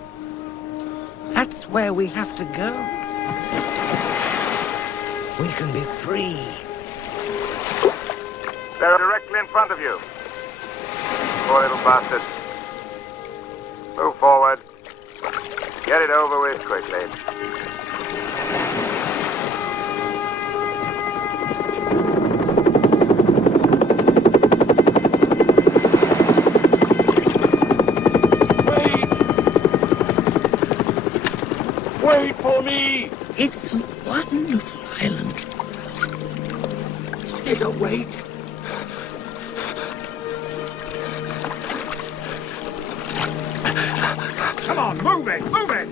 That's where we have to go. We can be free. They're directly in front of you. Poor little bastards. Move forward. Get it over with quickly. Wait for me! It's a wonderful island. Just need to wait. Come on, move it, move it!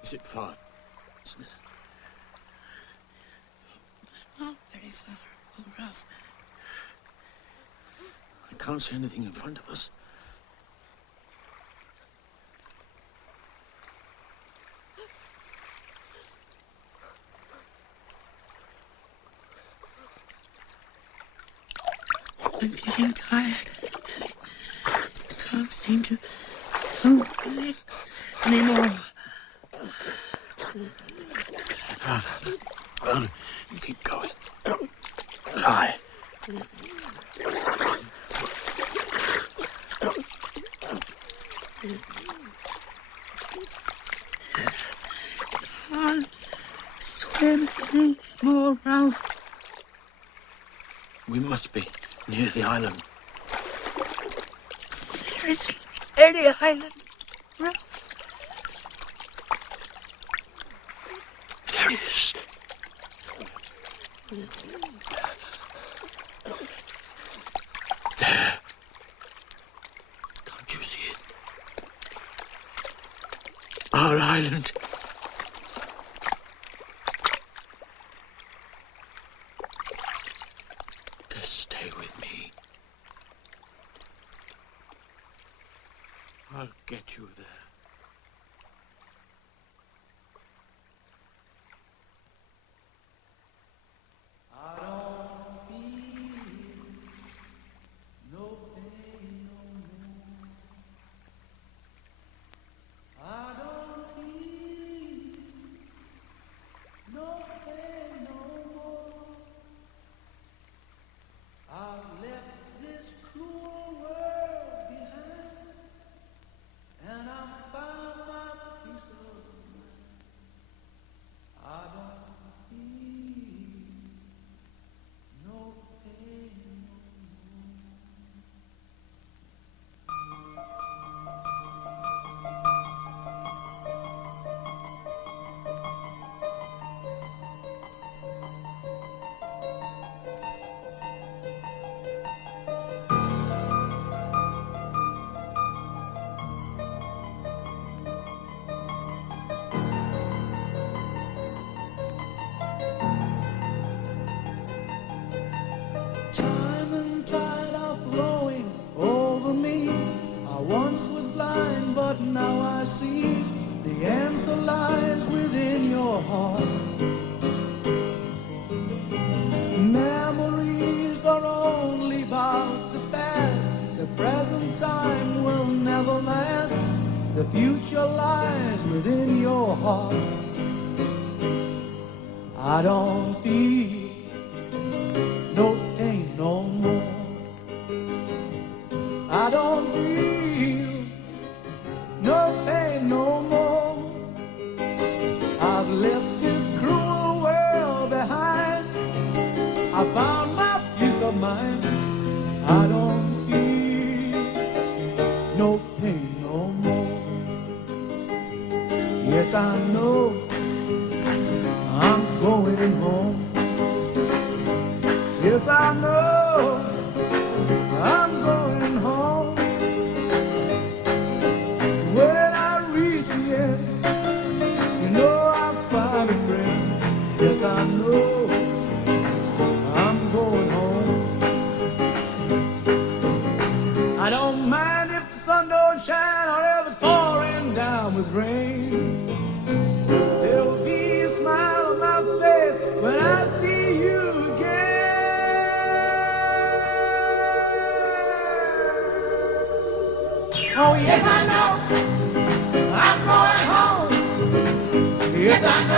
Is it far? Isn't it? Not very far. Oh, Ralph. I can't see anything in front of us. I'm getting tired. I can't seem to move my legs anymore. Well, keep going. Try. Can't swim anymore, Ralph. We must be near the island. There isn't any island, Ralph. There is. There. Can't you see it? Our island. Just stay with me. The future lies within your heart. I don't feel no pain no more. I don't feel no pain no more. I've left this cruel world behind. I found my peace of mind. I don't feel no pain no more. Yes, I know I'm going home. Yes, I know I'm going home. When I reach the end, you know I'll find a friend. Yes, I know I'm going home. I don't mind if the sun don't shine or if it's pouring down with rain. There'll be a smile on my face when I see you again. Oh, yes, I know I'm going home. Yes, I know